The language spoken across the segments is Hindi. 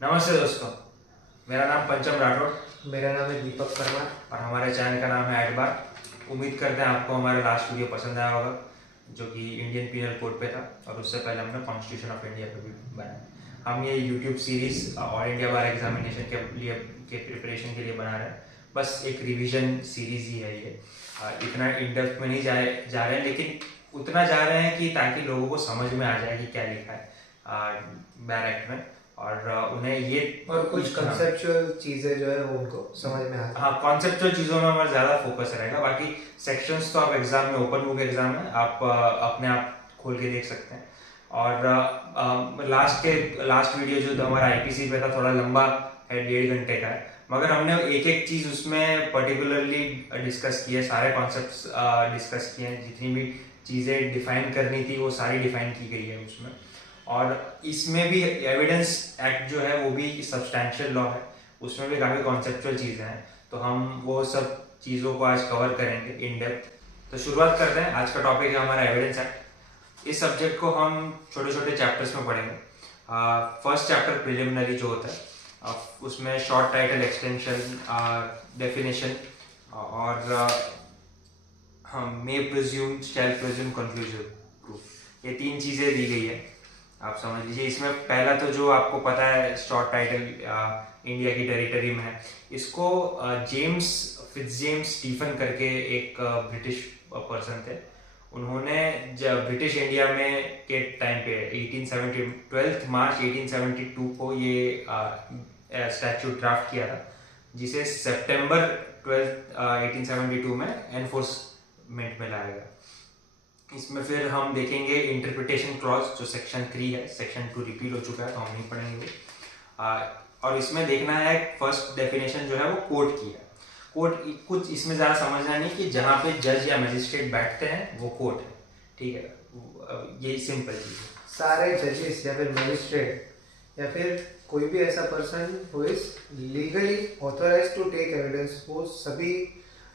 नमस्ते दोस्तों, मेरा नाम पंचम राठौड़ मेरा नाम है दीपक परमार। और हमारे चैनल का नाम है एडबार। उम्मीद करते हैं आपको हमारा लास्ट वीडियो पसंद आया होगा, जो कि इंडियन पीनल कोड पे था, और उससे पहले हमने कॉन्स्टिट्यूशन ऑफ इंडिया पे भी बनाया। हम ये यूट्यूब सीरीज़ ऑल इंडिया बार एग्जामिनेशन के प्रिपरेशन के लिए बना रहे हैं। बस एक रिवीजन सीरीज़ ही है ये। इतना इन डेप्थ में नहीं जा रहे हैं, लेकिन उतना जा रहे हैं कि ताकि लोगों को समझ में आ जाए कि क्या लिखा है बैरेक्ट में, और उन्हें ये और कुछ कंसेप्चुअल चीजें जो है वो उनको समझ में आती है। हाँ, कॉन्सेप्चुअल चीज़ों में हमारा ज़्यादा फोकस रहेगा। बाकी सेक्शंस तो आप एग्जाम में, ओपन बुक एग्जाम है, आप अपने आप खोल के देख सकते हैं। और लास्ट वीडियो जो हमारा आईपीसी पे था, थोड़ा लंबा है, 1.5 घंटे का है, मगर हमने एक एक चीज़ उसमें पर्टिकुलरली डिस्कस की है, सारे कॉन्सेप्ट्स डिस्कस किए हैं, जितनी भी चीज़ें डिफाइन करनी थी वो सारी डिफाइन की गई है उसमें। और इसमें भी एविडेंस एक्ट जो है वो भी सब्सटैंशियल लॉ है, उसमें भी काफ़ी कॉन्सेप्चुअल चीज़ें हैं, तो हम वो सब चीज़ों को आज कवर करेंगे इन डेप्थ। तो शुरुआत करते हैं। आज का टॉपिक है हमारा एविडेंस एक्ट। इस सब्जेक्ट को हम छोटे छोटे चैप्टर्स में पढ़ेंगे। फर्स्ट चैप्टर प्रिलिमिनरी जो होता है, उसमें शॉर्ट टाइटल, एक्सटेंशन, डेफिनेशन और हम मे प्रिज्यूम, शैल प्रिज्यूम, कंक्लूजन प्रूफ, ये 3 चीज़ें दी गई है। आप समझ लीजिए। इसमें पहला तो जो आपको पता है, शॉर्ट टाइटल इंडिया की टेरिटरी में है। इसको जेम्स फिट्जजेम्स स्टीफन करके एक ब्रिटिश पर्सन थे, उन्होंने जब ब्रिटिश इंडिया में के टाइम पे 12 मार्च 1872 को ये स्टैट्यूट ड्राफ्ट किया था, जिसे सितंबर 1872 में एनफोर्समेंट में लाया गया। इसमें फिर हम देखेंगे इंटरप्रिटेशन क्लॉज, जो सेक्शन 3 है। सेक्शन 2 रिपीट हो चुका है तो हम नहीं पढ़ेंगे वो। और इसमें देखना है फर्स्ट डेफिनेशन जो है वो कोर्ट की है। कोर्ट कुछ इसमें ज़्यादा समझना नहीं कि जहाँ पे जज या मजिस्ट्रेट बैठते हैं वो कोर्ट है, ठीक है। यही सिंपल चीज़ है। सारे जजेस या फिर मजिस्ट्रेट या फिर कोई भी ऐसा person who is legally authorise to take evidence, वो सभी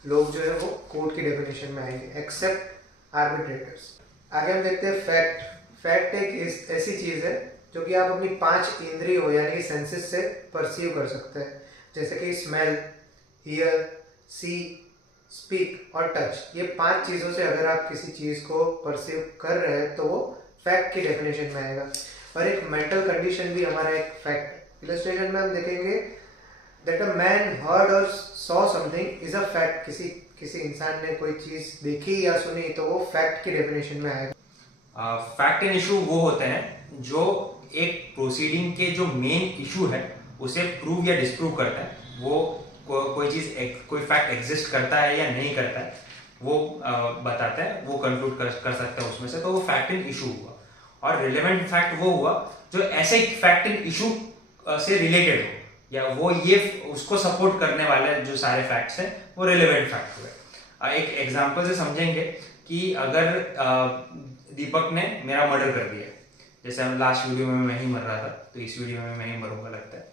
लोग जो है वो कोर्ट की डेफिनेशन में आएंगे, एक्सेप्ट आर्बिट्रेटर्स। आगे हम देखते हैं फैक्ट। फैक्ट एक ऐसी चीज है जो कि आप अपनी 5 इंद्रियों यानी कि सेंसेस से परसीव कर सकते हैं, जैसे कि स्मेल, हियर, सी, स्पीक और टच। ये 5 चीजों से अगर आप किसी चीज को परसीव कर रहे हैं तो वो फैक्ट की डेफिनेशन में आएगा। और एक मेंटल कंडीशन भी हमारा एक फैक्ट। इलस्ट्रेशन में हम देखेंगे दैट अ मैन हर्ड और saw something is a fact. किसी इंसान ने कोई चीज देखी या सुनी तो वो फैक्ट की डेफिनेशन में आएगा। फैक्ट एंड इशू वो होते हैं जो एक प्रोसीडिंग के जो मेन इशू है उसे प्रूव या डिसप्रूव करता है। वो कोई चीज, कोई फैक्ट एग्जिस्ट करता है या नहीं करता है, वो बताता है, वो कंक्लूड कर सकते हैं उसमें से, तो वो फैक्ट एंड इशू हुआ। और रिलेवेंट फैक्ट वो हुआ जो ऐसे फैक्ट एंड इशू से रिलेटेड हो, या वो ये उसको सपोर्ट करने वाले जो सारे फैक्ट्स हैं वो रिलेवेंट फैक्ट हुए। एक एग्जांपल से समझेंगे कि अगर दीपक ने मेरा मर्डर कर दिया, जैसे हम लास्ट वीडियो में मैं ही मर रहा था, तो इस वीडियो में मैं ही मरूंगा लगता है।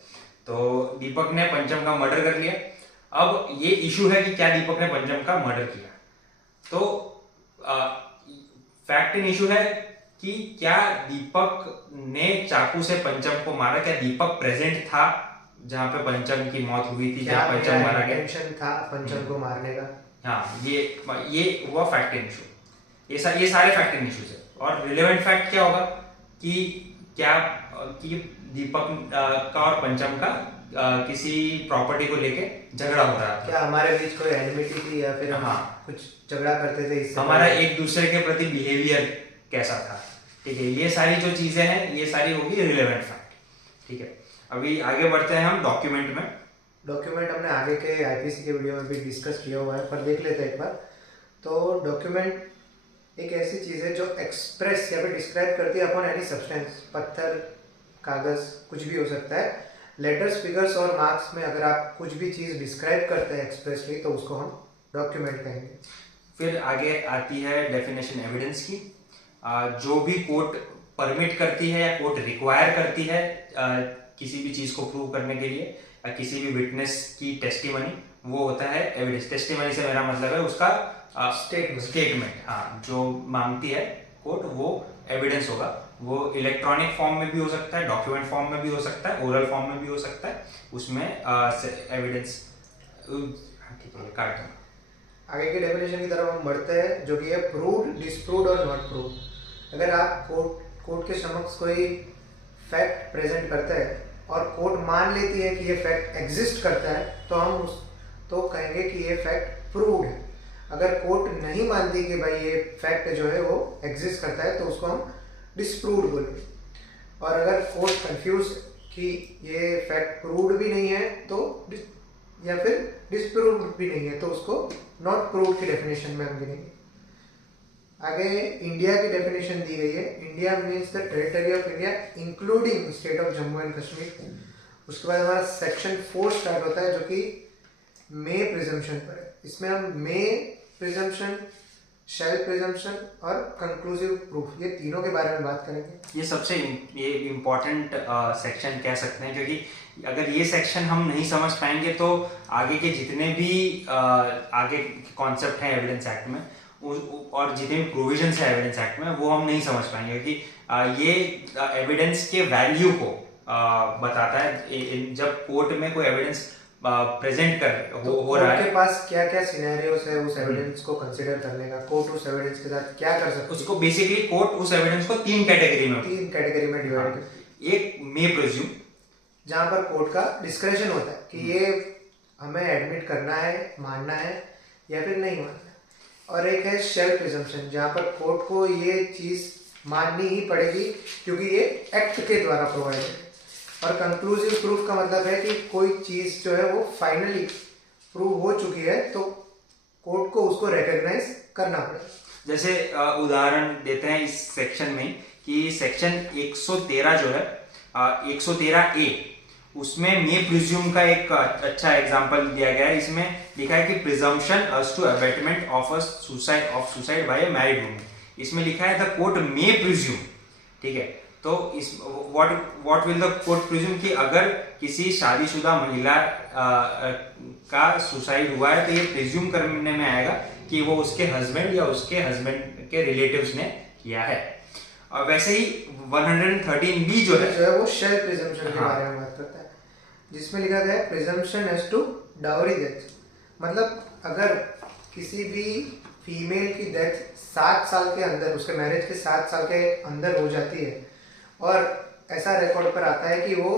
तो दीपक ने पंचम का मर्डर कर लिया। अब ये इशू है कि क्या दीपक ने पंचम का मर्डर किया। तो फैक्ट एंड इशू है कि क्या दीपक ने चाकू से पंचम को मारा, क्या दीपक प्रेजेंट था जहां पे पंचम की मौत हुई थी, क्या पंचम मारा गया, इंटेंशन था पंचम को मारने का। हाँ, ये हुआ फैक्ट एंड इशू। ये सारे फैक्ट एंड इश्यूज है। और रिलेवेंट फैक्ट क्या होगा कि क्या कि दीपक का और पंचम का किसी प्रॉपर्टी को लेके झगड़ा हो रहा था, क्या हमारे बीच कोई एनिमिटी थी या फिर हम कुछ झगड़ा करते थे, इससे हमारा एक दूसरे के प्रति बिहेवियर कैसा था, ठीक है। ये सारी जो चीजें हैं ये सारी होगी रिलेवेंट फैक्ट, ठीक है। अभी आगे बढ़ते हैं हम डॉक्यूमेंट में। डॉक्यूमेंट हमने आगे के आईपीसी के वीडियो में भी डिस्कस किया हुआ है, पर देख लेते हैं एक बार। तो डॉक्यूमेंट एक ऐसी चीज़ है जो एक्सप्रेस या फिर डिस्क्राइब करती है अपॉन एनी सब्सटेंस। पत्थर, कागज, कुछ भी हो सकता है। लेटर्स, फिगर्स और मार्क्स में अगर आप कुछ भी चीज़ डिस्क्राइब करते हैं एक्सप्रेसली तो उसको हम डॉक्यूमेंट कहेंगे। फिर आगे आती है डेफिनेशन एविडेंस की। जो भी कोर्ट परमिट करती है या कोर्ट रिक्वायर करती है किसी भी चीज़ को प्रूव करने के लिए, या किसी भी विटनेस की टेस्टिमनी, वो होता है एविडेंस। टेस्टिमनी से मेरा मतलब है उसका स्टेटमेंट, हाँ, जो मांगती है कोर्ट वो एविडेंस होगा। वो इलेक्ट्रॉनिक फॉर्म में भी हो सकता है, डॉक्यूमेंट फॉर्म में भी हो सकता है, ओरल फॉर्म में भी हो सकता है। उसमें एविडेंस ठीक है, काट दूंगा। आगे की डेफिनेशन की तरफ हम बढ़ते हैं, जो कि है प्रूव्ड, डिस्प्रूव्ड और नॉट प्रूव्ड। अगर आप कोर्ट के समक्ष कोई फैक्ट प्रेजेंट करते हैं और कोर्ट मान लेती है कि ये फैक्ट एग्जिस्ट करता है, तो हम तो कहेंगे कि ये फैक्ट प्रूव्ड है। अगर कोर्ट नहीं मानती कि भाई ये फैक्ट जो है वो एग्जिस्ट करता है, तो उसको हम डिस्प्रूव्ड बोलेंगे। और अगर कोर्ट कंफ्यूज कि ये फैक्ट प्रूव्ड भी नहीं है तो या फिर डिस्प्रूव्ड भी नहीं है, तो उसको नॉट प्रूव्ड की डेफिनेशन में हम गिनेंगे। आगे इंडिया की डेफिनेशन दी गई है। India means the territory of India including state of Jammu and Kashmir. उसके बाद हमारा सेक्शन 4 स्टार्ट होता है, जो कि मे प्रिजम्पशन पर है। इसमें हम मे प्रिजम्पशन, शेल प्रिजम्पशन और कंक्लूसिव प्रूफ, ये तीनों के बारे में बात करेंगे। ये सबसे ये इम्पोर्टेंट सेक्शन कह सकते हैं, क्योंकि अगर ये सेक्शन हम नहीं समझ पाएंगे तो आगे के जितने भी आगे कॉन्सेप्ट हैं एविडेंस एक्ट में और जितने भी प्रोविजंस है एविडेंस एक्ट में, वो हम नहीं समझ पाएंगे, क्योंकि ये एविडेंस के वैल्यू को बताता है। जब कोर्ट में कोई एविडेंस प्रेजेंट हो रहा है, के पास क्या क्या सिनेरियोस है उस एविडेंस को कंसीडर करने का, कोर्ट उस एविडेंस के साथ क्या कर सकता है, उसको बेसिकली कोर्ट उस एविडेंस को तीन कैटेगरी में डिवाइड करती है। एक मे प्रिज्यूम, जहां पर कोर्ट का डिस्क्रेशन होता है कि ये हमें एडमिट करना है, मानना है या फिर नहीं मानना है। और एक है शेल प्रिजम्पशन, जहां पर कोर्ट को ये चीज माननी ही पड़ेगी क्योंकि ये एक्ट के द्वारा प्रोवाइड है। और कंक्लूसिव प्रूफ का मतलब है कि कोई चीज जो है वो फाइनली प्रूव हो चुकी है, तो कोर्ट को उसको रिकॉग्नाइज करना पड़ेगा। जैसे उदाहरण देते हैं इस सेक्शन में कि सेक्शन 113 जो है 113A, उसमें मे प्रिज्यूम का एक अच्छा एग्जांपल दिया गया है। इसमें लिखा है कि presumption as to abetment of suicide by a married woman. इसमें लिखा है द कोर्ट मे प्रिज्यूम, ठीक है। तो इस what will the court presume कि अगर किसी शादीशुदा महिला का सुसाइड हुआ है, तो ये प्रिज्यूम करने में आएगा कि वो उसके हस्बैंड या उसके हस्बैंड के रिलेटिव्स ने किया है। और वैसे ही 113B जो है वो शेल प्रिजम्पशन के बारे में बात करता है, जिसमें लिखा गया है presumption as to dowry death. मतलब अगर किसी भी फीमेल की डेथ 7 साल के अंदर, उसके मैरिज के 7 साल के अंदर हो जाती है और ऐसा रिकॉर्ड पर आता है कि वो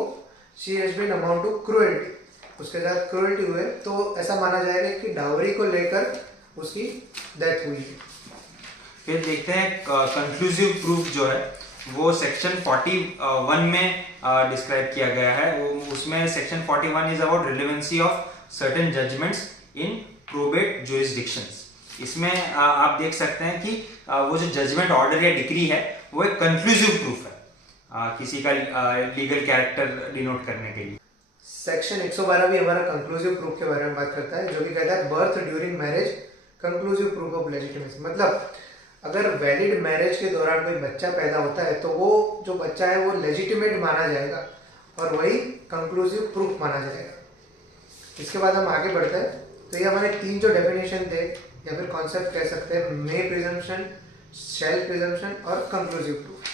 she has been amount to cruelty, उसके साथ क्रूएल्टी हुए, तो ऐसा माना जाएगा कि डाउरी को लेकर उसकी डेथ हुई है। फिर देखते हैं कंक्लूसिव प्रूफ जो है वो सेक्शन 41 में डिस्क्राइब किया गया है। उसमें section 41 is about relevancy of certain judgements in probate jurisdictions. इसमें आप देख सकते हैं कि वो जो जजमेंट ऑर्डर या डिक्री है वो एक कंक्लूसिव प्रूफ है किसी का लीगल कैरेक्टर डिनोट करने के लिए। सेक्शन 112 भी हमारा कंक्लूसिव प्रूफ के बारे में बात करता है, जो कि कहता है birth during marriage conclusive proof of legitimacy. मतलब अगर वैलिड मैरिज के दौरान कोई बच्चा पैदा होता है तो वो जो बच्चा है वो लेजिटिमेट माना जाएगा और वही कंक्लूसिव प्रूफ माना जाएगा। इसके बाद हम आगे बढ़ते हैं। तो ये हमारे 3 जो डेफिनेशन थे या फिर कॉन्सेप्ट कह सकते हैं, मे प्रिजम्पशन, शेल प्रिजम्पशन और कंक्लूसिव प्रूफ।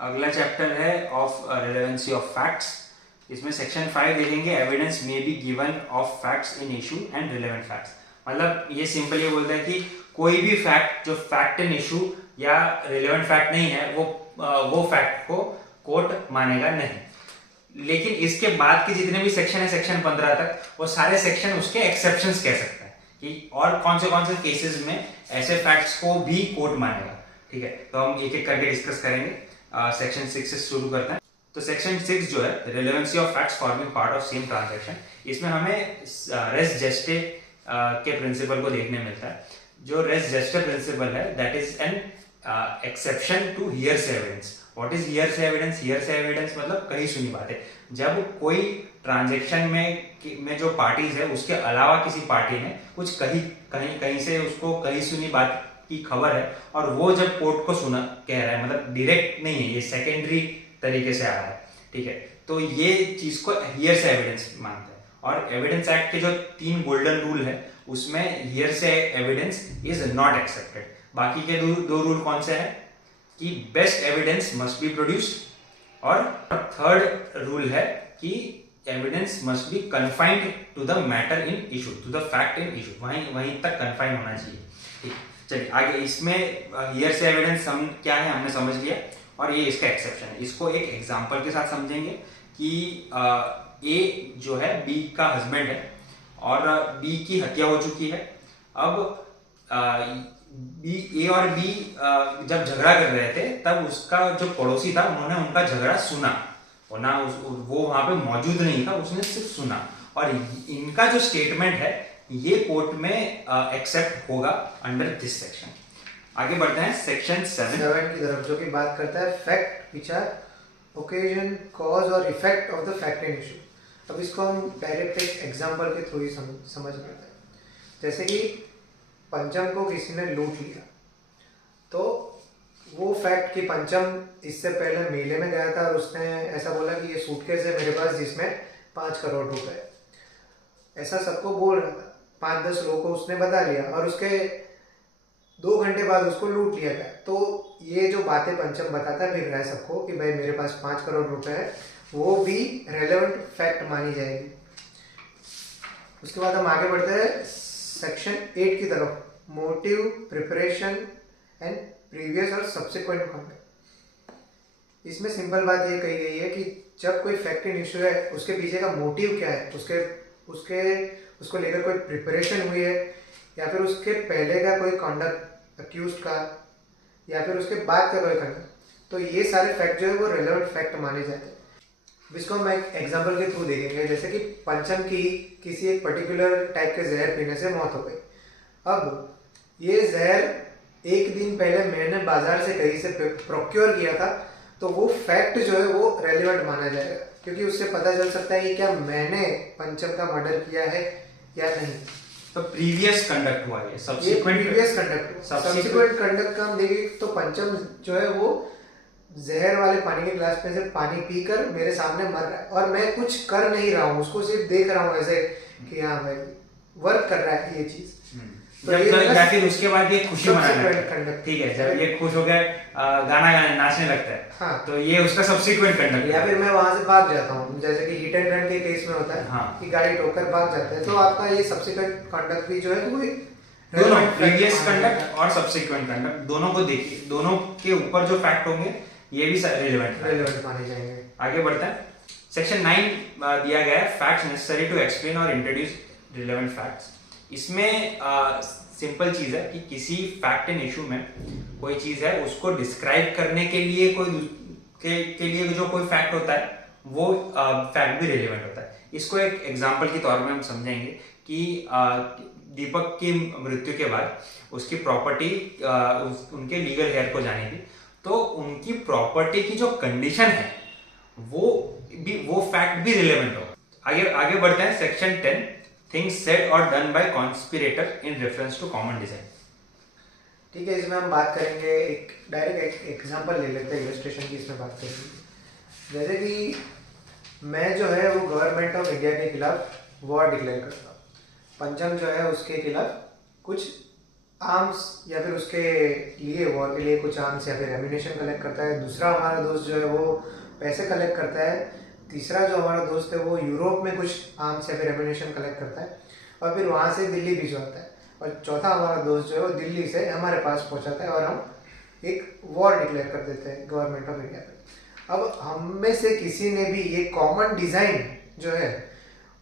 अगला चैप्टर है ऑफ रिलेवेंसी ऑफ फैक्ट्स। इसमें सेक्शन 5 देखेंगे evidence may be given of facts in issue and relevant facts. मतलब ये सिंपल ये बोलता है कि कोई भी फैक्ट जो फैक्ट इन इशू या रिलेवेंट फैक्ट नहीं है वो फैक्ट को कोर्ट मानेगा नहीं। लेकिन इसके बाद के जितने भी सेक्शन है सेक्शन 15 तक, वो सारे सेक्शन उसके एक्सेप्शंस कह सकते हैं कि और कौन से केसेस में ऐसे फैक्ट्स को भी कोर्ट मानेगा। ठीक है, तो हम एक एक करके डिस्कस करेंगे। सेक्शन 6 से शुरू करते हैं। तो सेक्शन 6 जो है relevancy of facts forming part of same transaction, इसमें हमें रेस जेस्टे के प्रिंसिपल को देखने मिलता है। जो रेस जेस्टे प्रिंसिपल है that is an exception to hearsay evidence. What is hearsay evidence? Hearsay evidence मतलब कहीं सुनी बातें। जब कोई ट्रांजैक्शन में जो पार्टीज है उसके अलावा किसी पार्टी ने कुछ कहीं से उसको कहीं सुनी बात की खबर है और वो जब कोर्ट को सुना कह रहा है, मतलब डायरेक्ट नहीं है, ये सेकेंडरी तरीके से आ रहा है। ठीक है, तो ये चीज को हियरसे एविडेंस मानते हैं। और एविडेंस एक्ट के जो 3 गोल्डन रूल है उसमें hearsay evidence is not accepted. बाकी के दो रूल कौन से हैं? कि best evidence must be produced, और थर्ड रूल है कि evidence must be confined to the matter in issue, to the fact in issue, वहीं तक कन्फाइंड होना चाहिए। ठीक, चलिए आगे। इसमें हियर से एविडेंस हम क्या है हमने समझ लिया, और ये इसका एक्सेप्शन है। इसको एक एग्जांपल के साथ समझेंगे कि ए जो है बी का हस्बैंड है और बी की हत्या हो चुकी है। अब ए और बी जब झगड़ा कर रहे थे तब उसका जो पड़ोसी था उन्होंने उनका झगड़ा सुना, वो वहां पे मौजूद नहीं था, उसने सिर्फ सुना, और इनका जो स्टेटमेंट है ये कोर्ट में एक्सेप्ट होगा अंडर दिस सेक्शन। आगे बढ़ते हैं सेक्शन 7 की तरफ, जो कि बात करता है fact which are occasion, cause और effect of the fact in issue. अब इसको हम डायरेक्ट एक एग्जांपल के थ्रू ही समझ लेते हैं। जैसे कि पंचम को किसी ने लूट लिया, तो वो फैक्ट कि पंचम इससे पहले मेले में गया था और उसने ऐसा बोला कि ये सूटकेस है मेरे पास जिसमें 5 करोड़ रुपए, ऐसा सबको बोल रहा था, 5-10 लोगों को उसने बता लिया, और उसके 2 घंटे बाद उसको लूट लिया गया। तो ये जो बातें पंचम बताता फिर रहा है सबको कि भाई मेरे पास 5 करोड़ रुपए है, वो भी रेलेवेंट फैक्ट मानी जाएगी। उसके बाद हम आगे बढ़ते हैं सेक्शन 8 की तरफ, मोटिव, प्रिपरेशन एंड प्रीवियस और सब्सिक्वेंट कॉन्टेक्ट। इसमें सिंपल बात ये कही गई है कि जब कोई फैक्ट इन इशू है उसके पीछे का मोटिव क्या है, उसको लेकर कोई प्रिपरेशन हुई है, या फिर उसके पहले का कोई कॉन्डक्ट अक्यूज का, या फिर उसके बाद का कोई कंडक्ट, तो ये सारे फैक्ट जो है वो रेलेवेंट फैक्ट माने जाते हैं। इसको हम एक एग्जांपल के थ्रू देखेंगे। जैसे कि पंचम की किसी एक पर्टिकुलर टाइप के जहर पीने से मौत हो गई। अब ये जहर एक दिन पहले मैंने बाजार से कहीं से प्रोक्योर किया था, तो वो फैक्ट जो है वो रेलेवेंट माना जाएगा, क्योंकि उससे पता चल सकता है कि क्या मैंने पंचम का मर्डर किया है या नहीं। तो प्रीवियस कंडक्ट हुआ है, सब्सिक्वेंट कंडक्ट का हम देखें तो पंचम जो है वो जहर वाले पानी के गिलास में से पानी पीकर मेरे सामने मर रहा है, और मैं कुछ कर नहीं रहा हूँ, उसको सिर्फ देख रहा हूँ ऐसे कि हाँ भाई वर्क कर रहा है ये चीज। तो या फिर उसके बाद ये खुशी मनाना, ठीक है, जब ये खुश हो गए गाना गाने नाचने लगता है, हाँ, तो ये उसका सब्सिक्वेंट कंडक्ट। या फिर मैं वहां से भाग जाता हूँ, जैसे कि हिट एंड रन के केस में होता है, हाँ, कि गाड़ी ठोकर भाग जाते हैं, तो आपका ये सब्सिक्वेंट कंडक्ट भी जो है वो दोनों प्रीवियस कंडक्ट और सब्सिक्वेंट कंडक्ट दोनों को देखिए, दोनों के ऊपर जो फैक्ट होंगे ये भी रेलेवेंट माने जाएंगे। आगे बढ़ते हैं। सेक्शन 9 दिया गया है फैक्ट्स नेसेसरी टू एक्सप्लेन और इंट्रोड्यूस रिलेवेंट फैक्ट्स। इसमें सिंपल चीज है कि किसी फैक्ट इन इशू में कोई चीज है उसको डिस्क्राइब करने के लिए के लिए जो कोई फैक्ट होता है वो फैक्ट भी रिलेवेंट होता है। इसको एक एग्जांपल के तौर में हम समझेंगे कि दीपक की मृत्यु के बाद उसकी प्रॉपर्टी उनके लीगल हेयर को जानी थी, तो उनकी प्रॉपर्टी की जो कंडीशन है वो फैक्ट भी रिलेवेंट हो। आगे बढ़ते हैं। सेक्शन 10 थिंग्स सेड और done by conspirator in reference to common design. ठीक है, इसमें हम बात करेंगे एक डायरेक्ट एग्जांपल ले लेते हैं इलस्ट्रेशन की, इसमें बात करेंगे। जैसे कि मैं जो है वो गवर्नमेंट ऑफ इंडिया के खिलाफ वॉर डिक्लेयर करता हूँ, पंचम जो है उसके खिलाफ कुछ आर्म्स या फिर उसके लिए वॉर के लिए कुछ आर्म्स या फिर एम्यूनेशन कलेक्ट करता है, दूसरा हमारा दोस्त जो है वो पैसे कलेक्ट करता है, तीसरा जो हमारा दोस्त है वो यूरोप में कुछ आर्म्स या फिर एम्यूनेशन कलेक्ट करता है और फिर वहाँ से दिल्ली भिजवाता है, और चौथा हमारा दोस्त जो है वो दिल्ली से हमारे पास पहुँचाता है और हम एक वॉर डिक्लेयर कर देते हैं गवर्नमेंट ऑफ इंडिया पे। अब हम में से किसी ने भी ये कॉमन डिज़ाइन जो है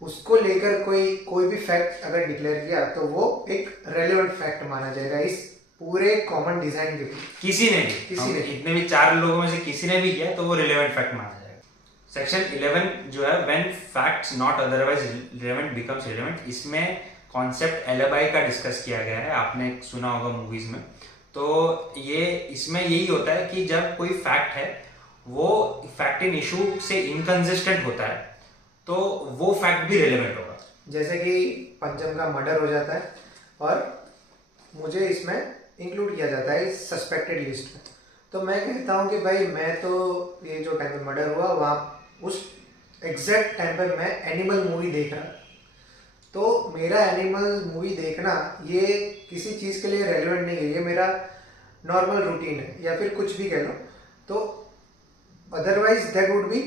उसको लेकर कोई भी फैक्ट अगर डिक्लेयर किया तो वो एक रेलेवेंट फैक्ट माना जाएगा इस पूरे कॉमन डिजाइन के लिए। किसी ने इतने भी 4 लोगों में से किसी ने भी किया तो वो रिलेवेंट फैक्ट माना जाएगा। सेक्शन 11 जो है when facts not otherwise relevant becomes relevant, इसमें कॉन्सेप्ट एलिबाई का डिस्कस किया गया है, आपने सुना होगा मूवीज में। तो ये इसमें यही होता है कि जब कोई फैक्ट है वो फैक्ट इन इशू से इनकंसिस्टेंट होता है तो वो फैक्ट भी रिलेवेंट होगा। जैसे कि पंचम का मर्डर हो जाता है और मुझे इसमें इंक्लूड किया जाता है इस सस्पेक्टेड लिस्ट में, तो मैं कहता हूँ कि भाई मैं तो ये जो टाइम पे मर्डर हुआ वहाँ उस एग्जैक्ट टाइम पे मैं एनिमल मूवी देख रहा, तो मेरा एनिमल मूवी देखना ये किसी चीज़ के लिए रेलेवेंट नहीं है, ये मेरा नॉर्मल रूटीन है या फिर कुछ भी कह लो, तो otherwise that would be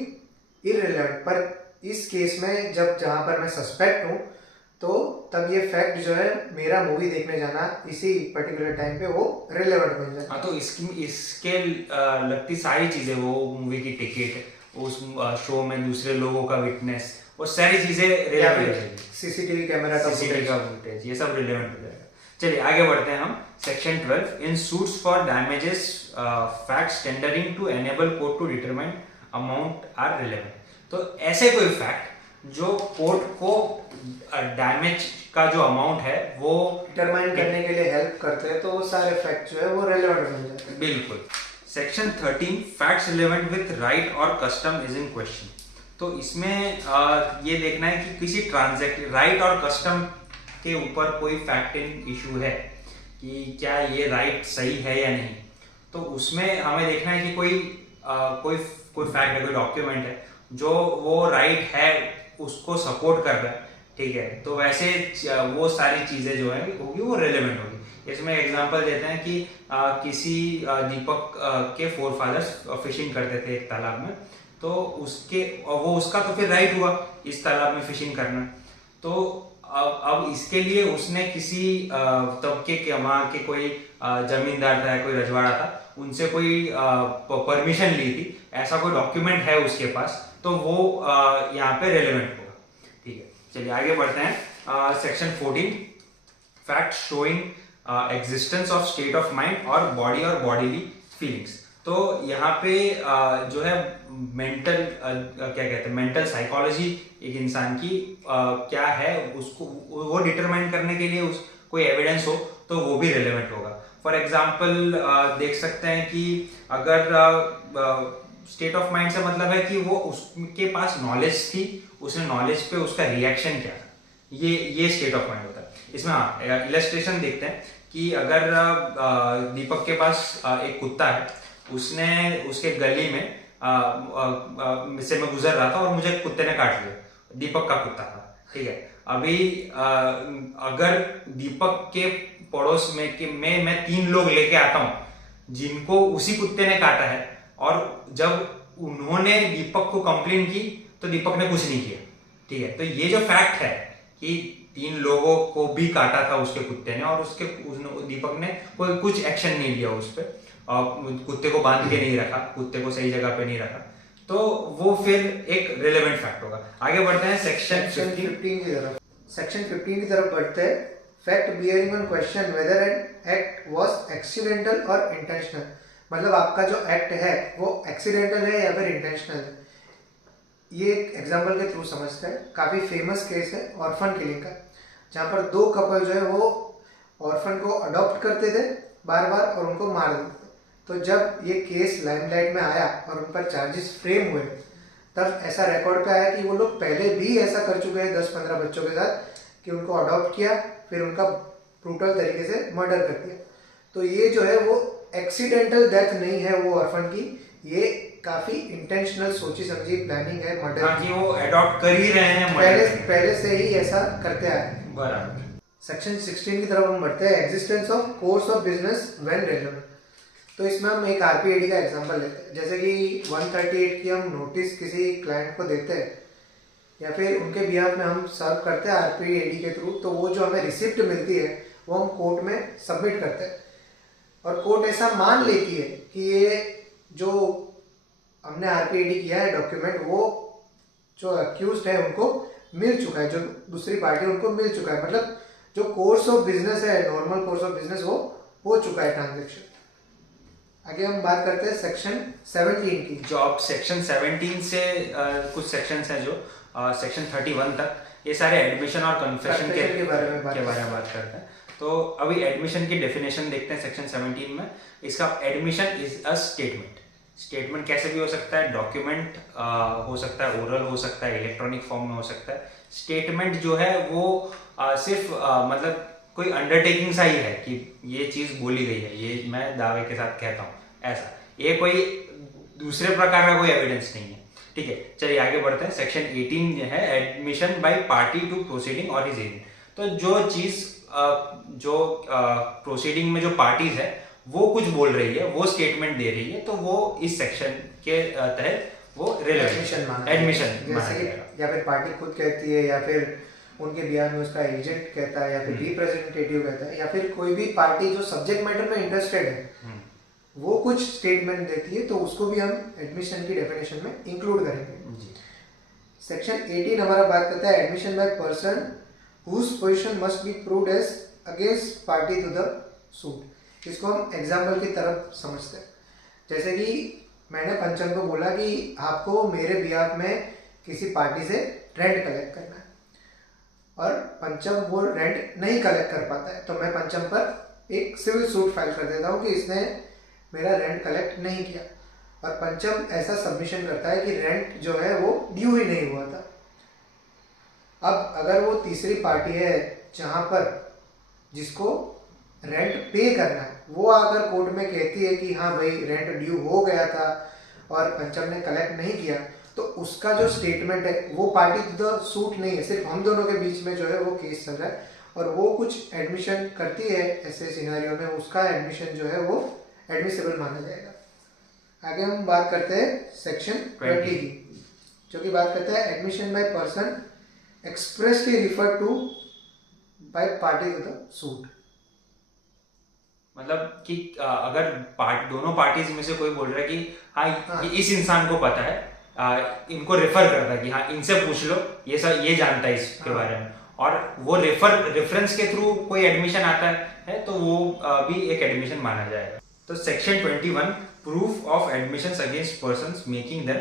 irrelevant. पर इस केस में जब जहाँ पर मैं सस्पेक्ट हूँ, तो तब ये फैक्ट जो है मेरा मूवी देखने जाना इसी पर्टिकुलर टाइम पे वो रिलेवेंट बन जाए। हाँ, तो इसके लगती सारी चीजें, वो मूवी की टिकट, उस शो में दूसरे लोगों का विटनेस, वो सारी चीजें रिलेवेंट हो जाएगी। सीसीटीवी कैमरा का फुटेज, ये सब रिलेवेंट हो जाएगा। चलिए आगे बढ़ते हैं हम। Section 12, in suits for damages facts tendering to enable court to determine amount are relevant. तो ऐसे कोई फैक्ट जो कोर्ट को डैमेज का जो अमाउंट है वो डिटरमाइन करने के लिए हेल्प करते हैं, तो वो सारे फैक्ट जो है वो रेलेवेंट बन जाते हैं। बिल्कुल। Section 13, facts relevant with right और कस्टम इज इन क्वेश्चन। तो इसमें ये देखना है कि किसी ट्रांजैक्शन, राइट और कस्टम के ऊपर कोई फैक्टिंग इशू है कि क्या ये राइट सही है या नहीं। तो उसमें हमें देखना है कि कोई फैक्ट है, कोई डॉक्यूमेंट है जो वो राइट है उसको सपोर्ट कर रहा है, ठीक है। तो वैसे वो सारी चीजें जो है होगी वो रेलेवेंट होगी। इसमें एग्जांपल देते हैं कि किसी दीपक के फोर फादर्स फिशिंग करते थे एक तालाब में, तो उसका तो फिर राइट हुआ इस तालाब में फिशिंग करना। तो अब इसके लिए उसने किसी तबके के, वहाँ के कोई जमींदार था, कोई रजवाड़ा था, उनसे कोई परमिशन ली थी, ऐसा कोई डॉक्यूमेंट है उसके पास, तो वो यहाँ पे रेलेवेंट होगा, ठीक है। चलिए आगे बढ़ते हैं। Section 14, fact showing existence of state of mind और बॉडीली फीलिंग्स। तो यहाँ पे जो है मेंटल, क्या कहते हैं, मेंटल साइकोलॉजी एक इंसान की क्या है, उसको वो डिटरमाइन करने के लिए कोई एविडेंस हो तो वो भी रेलेवेंट होगा। फॉर एग्जाम्पल देख सकते हैं कि अगर स्टेट ऑफ माइंड से मतलब है कि वो उसके पास नॉलेज थी, उसने नॉलेज पे उसका रिएक्शन क्या था, ये स्टेट ऑफ माइंड होता है। इसमें हाँ इलस्ट्रेशन देखते हैं कि अगर दीपक के पास एक कुत्ता है, उसने उसके गली में से मैं गुजर रहा था और मुझे कुत्ते ने काट लिया, दीपक का कुत्ता था, ठीक है। अभी अगर दीपक के पड़ोस में कि मैं 3 लोग लेके आता हूं जिनको उसी कुत्ते ने काटा है, और जब उन्होंने दीपक को कंप्लेन की तो दीपक ने कुछ नहीं किया, ठीक है। तो ये जो फैक्ट है कि 3 लोगों को भी काटा था उसके कुत्ते ने और दीपक ने कोई कुछ एक्शन नहीं लिया उस पर, कुत्ते को बांध के नहीं रखा, कुत्ते को सही जगह पे नहीं रखा, तो वो फिर एक रिलेवेंट फैक्ट होगा। आगे बढ़ते हैं सेक्शन 15 की तरफ। सेक्शन 15 की तरफ बढ़ते हैं। Fact bearing on question whether an act was accidental और इंटेंशनल। मतलब आपका जो एक्ट है वो एक्सीडेंटल है या फिर इंटेंशनल है। ये एक एग्जांपल के थ्रू समझते हैं। काफी फेमस केस है ऑर्फन किलिंग का, जहाँ पर 2 कपल जो है वो ऑर्फन को अडॉप्ट करते थे बार बार और उनको मार देते थे। तो जब ये केस लाइमलाइट में आया और उन पर चार्जेस फ्रेम हुए, तब ऐसा रिकॉर्ड पे आया कि वो लोग पहले भी ऐसा कर चुके हैं 10-15 बच्चों के साथ, कि उनको अडॉप्ट किया फिर उनका ब्रूटल तरीके से मर्डर कर दिया। तो ये जो है वो एक्सीडेंटल डेथ नहीं है वो ऑर्फन की, ये काफी इंटेंशनल सोची समझी प्लानिंग है मर्डर की। वो अडॉप्ट कर ही रहे हैं, पहले से ही ऐसा करते आए हैं। बराबर। सेक्शन 16 की तरफ हम बढ़ते हैं। Existence of course of business when relevant. तो इसमें हम एक आरपीएडी का एग्जांपल लेते हैं। जैसे कि 138 की हम नोटिस किसी क्लाइंट को देते हैं या फिर उनके बिहाफ में हम सर्व करते हैं आरपीएडी के थ्रू, तो वो जो हमें रिसिप्ट मिलती है वो हम कोर्ट में सबमिट करते हैं और कोर्ट ऐसा मान लेती है कि ये जो हमने आरपीएडी किया है डॉक्यूमेंट, वो जो अक्यूज्ड है उनको मिल चुका है, जो दूसरी पार्टी उनको मिल चुका है। मतलब जो कोर्स ऑफ बिजनेस है, नॉर्मल कोर्स ऑफ बिजनेस, वो हो चुका है ट्रांजेक्शन। आगे हम बात करते हैं सेक्शन 17 की। जो अब सेक्शन 17 से कुछ सेक्शंस हैं जो सेक्शन 31 तक, ये सारे एडमिशन और कन्फेशन के बारे में बात करते हैं। तो अभी एडमिशन की डेफिनेशन देखते हैं सेक्शन 17 में। इसका admission is a statement. Statement कैसे भी हो सकता है, डॉक्यूमेंट हो सकता है, ओरल हो सकता है, इलेक्ट्रॉनिक फॉर्म में हो सकता है। स्टेटमेंट जो है वो सिर्फ मतलब कोई अंडरटेकिंग सा ही है कि ये चीज बोली गई है, ये मैं दावे के साथ कहता हूँ, ऐसा। ये कोई दूसरे प्रकार का कोई एविडेंस नहीं है, ठीक है। चलिए आगे बढ़ते हैं। सेक्शन 18 जो है admission by party to proceeding और हिज एजेंट। तो जो चीज जो प्रोसीडिंग में जो पार्टीज है वो कुछ बोल रही है, वो स्टेटमेंट दे रही है, तो वो इस सेक्शन के तहत वो रिलेवेंट एडमिशन जैसे कि या फिर पार्टी खुद कहती है, या फिर उनके बिहार में उसका एजेंट कहता है, या फिर रिप्रेजेंटेटिव कहता है, या फिर कोई भी पार्टी जो सब्जेक्ट मैटर में इंटरेस्टेड है वो कुछ स्टेटमेंट देती है, तो उसको भी हम एडमिशन की डेफिनेशन में इंक्लूड करेंगे। सेक्शन 18 हमारा बात करता है admission by person whose position must be proved as against party to the suit. इसको हम एग्जाम्पल की तरफ समझते हैं। जैसे कि मैंने पंचम को बोला कि आपको मेरे बिहाफ में किसी पार्टी से रेंट कलेक्ट करना है, और पंचम वो रेंट नहीं कलेक्ट कर पाता है, तो मैं पंचम पर एक सिविल सूट फाइल कर देता हूँ कि इसने मेरा रेंट कलेक्ट नहीं किया, और पंचम ऐसा सबमिशन करता है कि रेंट जो है वो ड्यू ही नहीं हुआ था। अब अगर वो तीसरी पार्टी है जहाँ पर जिसको रेंट पे करना है, वो अगर कोर्ट में कहती है कि हाँ भाई रेंट ड्यू हो गया था और पंचम ने कलेक्ट नहीं किया, तो उसका जो स्टेटमेंट है वो पार्टी टू द सूट नहीं है, सिर्फ हम दोनों के बीच में जो है वो केस चल रहा है, और वो कुछ एडमिशन करती है ऐसे सिनेरियो में, उसका एडमिशन जो है वो एडमिसिबल माना जाएगा। आगे हम बात करते हैं सेक्शन 20 की, जो कि बात करता है admission by person expressly refer to by party to the suit. मतलब कि अगर दोनों पार्टीज में से कोई बोल रहा है कि हाँ, इस इंसान को पता है, इनको रेफर करता है कि हाँ इनसे पूछ लो, ये सब ये जानता है इसके बारे में, और वो रेफरेंस के थ्रू कोई एडमिशन आता है तो वो भी एक एडमिशन माना जाएगा। तो section 21 proof of admissions against persons making them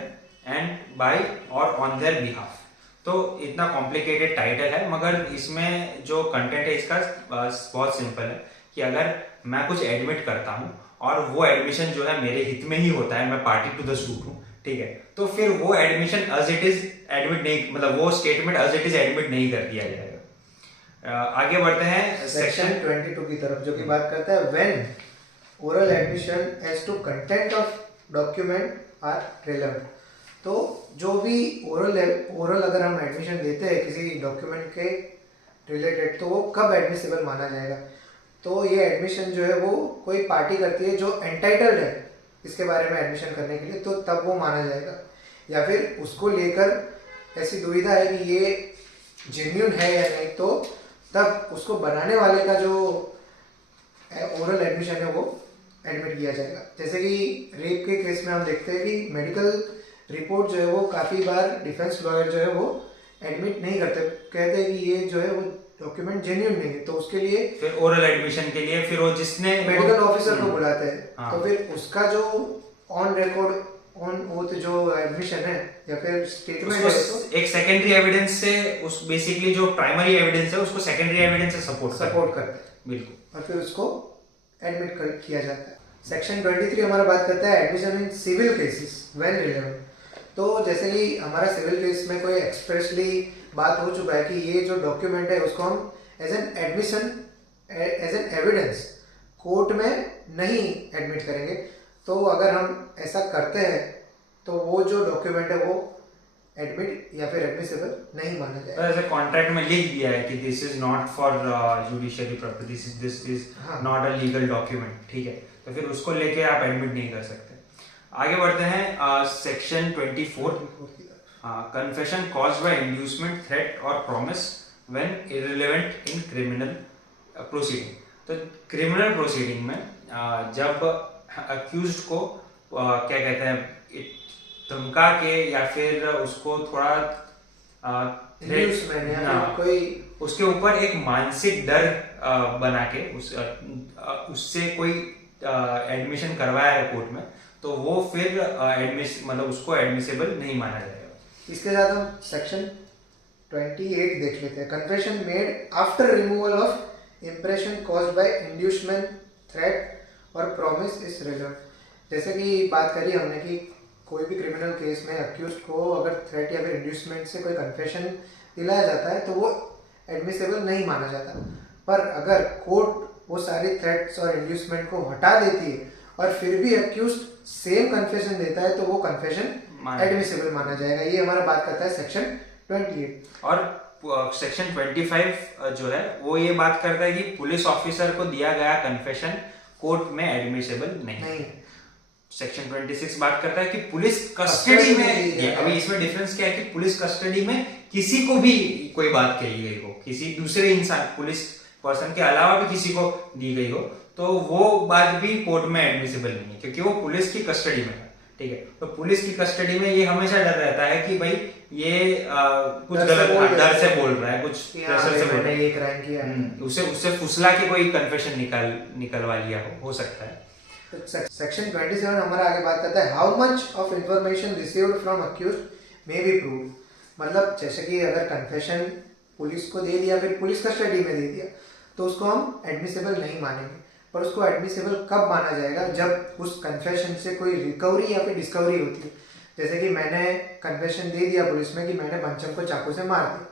and by और ऑन देयर बिहाफ। तो इतना कॉम्प्लिकेटेड टाइटल है, मगर इसमें जो कंटेंट है इसका बहुत सिंपल है कि अगर मैं कुछ एडमिट करता हूँ और वो एडमिशन जो है मेरे हित में ही होता है, मैं पार्टी टू द सूट हूँ, ठीक है, तो फिर वो admission as it is admit नहीं, मतलब वो statement as it is admit नहीं कर दिया जाएगा। आगे बढ़ते हैं सेक्शन 22 की तरफ, जो कि बात करता है when oral admission as to content of document are relevant. तो जो भी ओरल अगर हम एडमिशन देते हैं किसी डॉक्यूमेंट के रिलेटेड, तो वो कब एडमिसिबल माना जाएगा? तो ये एडमिशन जो है वो कोई पार्टी करती है जो एंटाइटल्ड है इसके बारे में एडमिशन करने के लिए, तो तब वो माना जाएगा। या फिर उसको लेकर ऐसी दुविधा है कि ये जेन्युइन है या नहीं, तो तब उसको बनाने वाले का जो ओरल एडमिशन है वो एडमिट किया जाएगा। जैसे कि रेप के केस में हम देखते हैं कि मेडिकल रिपोर्ट जो है वो काफ़ी बार डिफेंस लॉयर जो है वो एडमिट नहीं करते, कहते हैं कि ये जो है वो डॉक्यूमेंट जेन्युइन नहीं है, तो उसके लिए फिर ओरल एडमिशन के लिए फिर वो जिसने मेडिकल ऑफिसर को बुलाते हैं, तो फिर उसका जो ऑन रिकॉर्ड ऑन ओथ जो एडमिशन है या फिर स्टेटमेंट है, तो एक सेकेंडरी एविडेंस से उस बेसिकली जो प्राइमरी एविडेंस है उसको सेकेंडरी एविडेंस से सपोर्ट करते हैं, बिल्कुल, और फिर उसको एडमिट किया जाता है। सेक्शन 23 हमारा बात करता है admission in civil cases when relevant. तो जैसे कि हमारा सिविल केस में कोई एक्सप्रेसली बात हो चुका है कि ये जो डॉक्यूमेंट है उसको हम as an admission as an evidence court में नहीं एडमिट करेंगे, तो अगर हम ऐसा करते हैं तो वो जो डॉक्यूमेंट है वो एडमिट या फिर एडमिसिबल नहीं माना जाएगा। ऐसे कॉन्ट्रैक्ट में लिख दिया है कि this is not for judiciary purpose, this is not a legal document, ठीक है, तो फिर उसको लेके आप एडमिट नहीं कर सकते। आगे बढ़ते हैं section 24 confession caused by inducement, threat और promise when irrelevant in criminal proceeding. तो क्रिमिनल प्रोसीडिंग में जब अक्यूज्ड को क्या कहते हैं धमका के या फिर उसको थोड़ा कोई उसके ऊपर एक मानसिक डर बना के उससे कोई एडमिशन करवाया है कोर्ट में, तो वो फिर मतलब उसको एडमिसिबल नहीं माना जाएगा। इसके साथ हम सेक्शन 28 देख लेते हैं। Confession made after removal of impression caused by inducement, threat और प्रॉमिस इज रिलेवेंट। जैसे कि बात करी हमने कि कोई भी क्रिमिनल केस में अक्यूज को अगर थ्रेट या फिर इंड्यूसमेंट से कोई कन्फेशन दिलाया जाता है तो वो एडमिसिबल नहीं माना जाता, पर अगर कोर्ट वो सारी थ्रेट्स और इंड्यूसमेंट को हटा देती है और फिर भी अक्यूज सेम कन्फेशन देता है तो वो कन्फेशन एडमिसिबल माना जाएगा। ये हमारा बात करता है सेक्शन 28। और सेक्शन 25 जो है वो ये बात करता है कि पुलिस ऑफिसर को दिया गया कन्फेशन कोर्ट में एडमिसिबल नहीं नहीं। सेक्शन 26 बात करता है कि पुलिस कस्टडी में, है। अभी इसमें डिफरेंस क्या है कि पुलिस कस्टडी में किसी को भी कोई बात कही गई हो, किसी दूसरे इंसान, पुलिस पर्सन के अलावा भी किसी को दी गई हो, तो वो बात भी कोर्ट में एडमिसिबल नहीं है, क्योंकि वो पुलिस की कस्टडी में है। ठीक है, तो पुलिस की कस्टडी में ये हमेशा डर रहता है कि भाई ये कुछ गलत डर से बोल रहा है, कुछ प्रेशर से बोल रहा है, ये क्राइम किया है, उससे फुसला के कोई कन्फेशन निकलवा लिया हो सकता है। सेक्शन 27 हमारा आगे बात करता है how much of information received from accused may be proved. मतलब जैसे कि अगर कन्फेशन पुलिस को दे दिया, फिर पुलिस कस्टडी में दे दिया, तो उसको हम एडमिसिबल नहीं मानेंगे, पर उसको एडमिसिबल कब माना जाएगा, जब उस कन्फेशन से कोई रिकवरी या फिर डिस्कवरी होती है। जैसे कि मैंने कन्फेशन दे दिया पुलिस में कि मैंने पंचम को चाकू से मार दिया,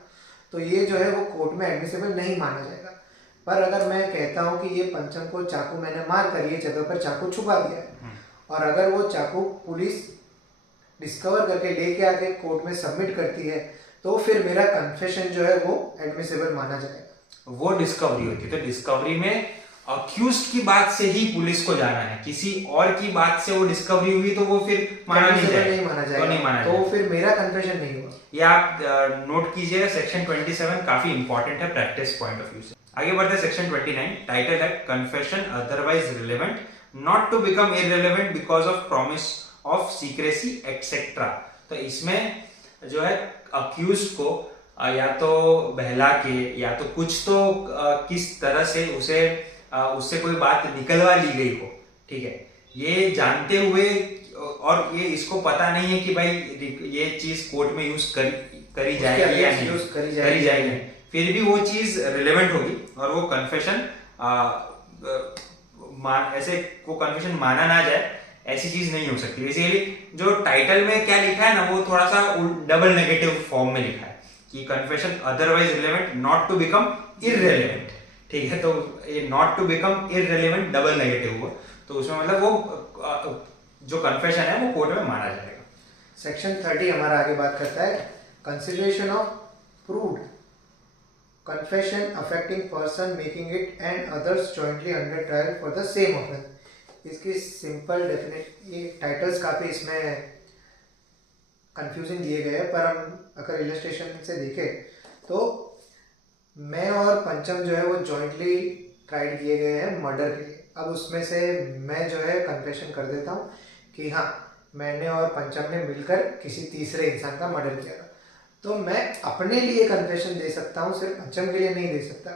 तो ये जो है वो कोर्ट में एडमिसिबल नहीं माना जाएगा। पर अगर मैं कहता हूँ कि ये पंचम को चाकू मैंने मार कर ये जगह पर चाकू छुपा दिया है, और अगर वो चाकू पुलिस डिस्कवर करके लेके आके कोर्ट में सबमिट करती है, तो फिर मेरा कन्फेशन जो है वो एडमिसिबल माना जाएगा। वो डिस्कवरी होती है, तो डिस्कवरी में अक्यूज्ड की बात से ही पुलिस को जाना है, किसी और की बात से वो डिस्कवरी हुई तो वो फिर माना नहीं जाएगा, तो फिर मेरा कन्फेशन नहीं हुआ। ये आप नोट कीजिएगा, सेक्शन 27 काफी इंपॉर्टेंट है प्रैक्टिस पॉइंट ऑफ व्यू से। आगे बढ़ते हैं सेक्शन 29, टाइटल है confession otherwise relevant not to become irrelevant because of promise of secrecy etcetera. तो इसमें जो है अक्यूज्ड को या तो बहला के या तो कुछ तो किस तरह से उससे कोई बात निकलवा ली गई हो, ठीक है, ये जानते हुए, और ये इसको पता नहीं है कि भाई ये चीज कोर्ट में यूज करी जाएगी या नहीं करी जाएगी, फिर भी वो चीज रिलेवेंट होगी और वो कन्फेशन ऐसे वो कन्फेशन माना ना जाए, ऐसी चीज नहीं हो सकती। बेसिकली जो टाइटल में क्या लिखा है ना, वो थोड़ा सा डबल नेगेटिव फॉर्म में लिखा है कि confession otherwise relevant not to become irrelevant. ठीक है, तो ये not to become irrelevant double negative हुआ, तो उसमें मतलब वो जो कन्फेशन है वो कोर्ट में माना जाएगा। सेक्शन 30 हमारा आगे बात करता है consideration of proved confession affecting person making it and others jointly under trial for the same offense। इसकी सिंपल डेफिनेट, ये टाइटल्स काफ़ी इसमें कंफ्यूजिंग दिए गए हैं, पर हम अगर इलस्ट्रेशन से देखें तो मैं और पंचम जो है वो जॉइंटली ट्राइड किए गए हैं मर्डर के लिए। अब उसमें से मैं जो है कन्फेशन कर देता हूँ कि हाँ, मैंने और पंचम ने मिलकर किसी तीसरे इंसान का मर्डर किया था, तो मैं अपने लिए कन्फेशन दे सकता हूँ, सिर्फ पंचम के लिए नहीं दे सकता।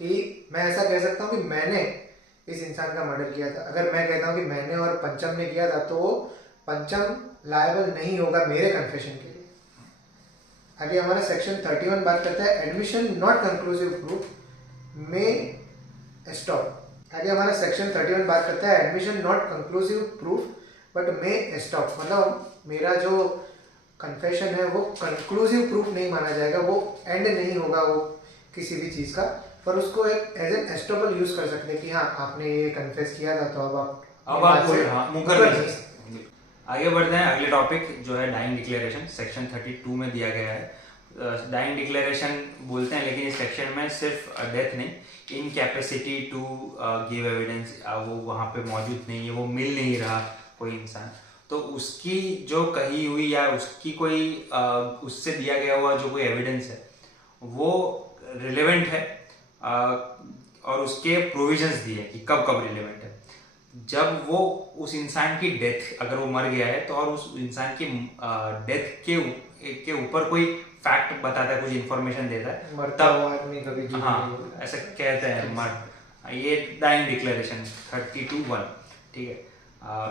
कि मैं ऐसा कह सकता हूँ कि मैंने इस इंसान का मर्डर किया था। अगर मैं कहता हूँ कि मैंने और पंचम ने किया था, तो पंचम लायबल नहीं होगा मेरे कन्फेशन के लिए। आगे हमारा सेक्शन 31 बात करता है एडमिशन नॉट कंक्लूसिव प्रूफ में स्टॉप। आगे हमारा सेक्शन 31 बात करता है admission not conclusive proof but में स्टॉप। मतलब मेरा जो कन्फेशन है वो कंक्लूसिव प्रूफ नहीं माना जाएगा, वो एंड नहीं होगा वो किसी भी चीज़ का, पर उसको एक एज एन एस्टॉपल यूज कर सकते हैं कि हाँ, आपने ये कन्फेस किया था, तो अब आप मुकर नहीं सकते। आगे बढ़ते हैं, अगले टॉपिक जो है डाइंग डिक्लेरेशन, सेक्शन 32 में दिया गया है। डाइंग डिक्लेरेशन बोलते हैं, लेकिन इस सेक्शन में सिर्फ डेथ नहीं, इनकैपेसिटी टू गिव एविडेंस वो वहाँ पे मौजूद नहीं है, वो मिल नहीं रहा कोई इंसान, तो उसकी जो कही हुई या उसकी कोई उससे दिया गया हुआ जो कोई एविडेंस है वो रिलेवेंट है, और उसके प्रोविजंस दिए कि कब कब रिलेवेंट है। जब वो उस इंसान की डेथ, अगर वो मर गया है तो, और उस इंसान की डेथ के ऊपर कोई फैक्ट बताता है, कुछ इन्फॉर्मेशन देता है, मरता हुआ आदमी कभी झूठ हाँ नहीं बोलता। ऐसा कहते हैं मर, ये डाइंग डिक्लेरेशन 32(1), ठीक है।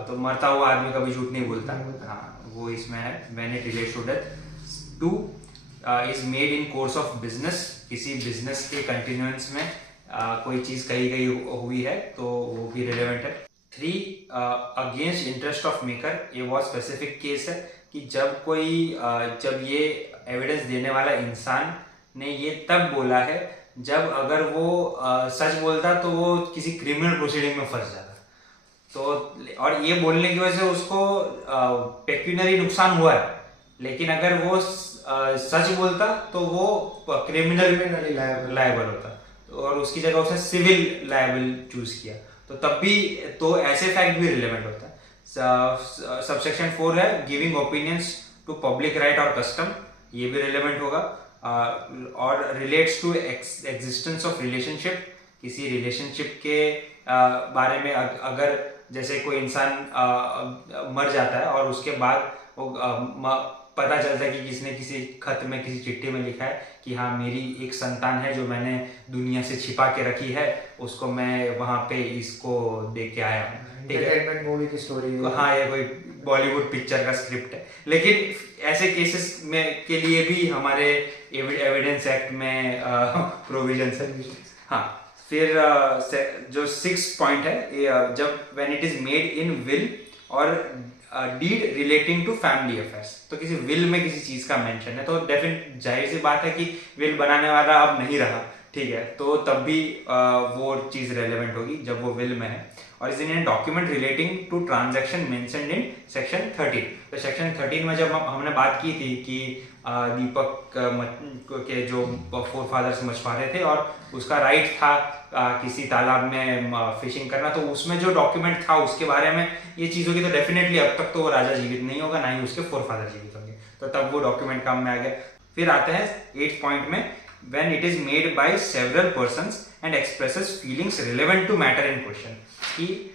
तो मरता हुआ आदमी कभी झूठ नहीं बोलता, हाँ, वो इसमें है। When it relates to death. 2 is made in course of business, किसी बिजनेस के कंटिन्यूएंस में कोई चीज कही गई हुई है तो वो भी रिलेवेंट है। 3 अगेंस्ट इंटरेस्ट ऑफ मेकर, ये बहुत स्पेसिफिक केस है कि जब ये एविडेंस देने वाला इंसान ने ये तब बोला है जब अगर वो सच बोलता तो वो किसी क्रिमिनल प्रोसीडिंग में फंस जाता, तो और ये बोलने की वजह से उसको पेक्यूनरी नुकसान हुआ है, लेकिन अगर वो सच बोलता तो वो क्रिमिनली लायबल होता, और उसकी जगह उसने सिविल लायबल चूज किया, तो तब भी तो ऐसे फैक्ट भी रिलेवेंट होता है। सबसेक्शन 4 है giving opinions to public right और कस्टम, ये भी रिलेवेंट होगा। और relates to existence of relationship, किसी रिलेशनशिप के बारे में अगर जैसे कोई इंसान मर जाता है और उसके बाद वो पता चलता है कि किसने किसी खत में किसी चिट्ठी में लिखा है कि हाँ मेरी एक संतान है जो मैंने दुनिया से छिपा के रखी है, उसको मैं वहाँ पे इसको दे के आया हूँ, ठीक है। एंटरटेनमेंट मूवी की स्टोरी है। हाँ, ये कोई बॉलीवुड पिक्चर का स्क्रिप्ट है, लेकिन ऐसे केसेस में के लिए भी हमारे एविडेंस एक्ट में प्रोविजन है। हाँ, फिर जो 6 पॉइंट है, जब when it is made in will और deed relating to family affairs, तो किसी विल में किसी चीज का मेंशन है तो डेफिनेट जाहिर सी बात है कि विल बनाने वाला अब नहीं रहा, ठीक है, तो तब भी वो चीज रेलेवेंट होगी जब वो विल में है। और इस in document relating to transaction mentioned in section 13, तो सेक्शन 13 में जब हमने बात की थी कि दीपक के जो फोर फादर्स मछुआरे थे और उसका राइट था किसी तालाब में फिशिंग करना, तो उसमें जो डॉक्यूमेंट था उसके बारे में ये चीज होगी, तो डेफिनेटली अब तक तो वो राजा जीवित नहीं होगा, ना ही उसके फोर फादर जीवित होंगे, तो तब वो डॉक्यूमेंट काम में आ गया। फिर आते हैं 8th पॉइंट में, when it is made by several persons and expresses feelings relevant to matter in question, कि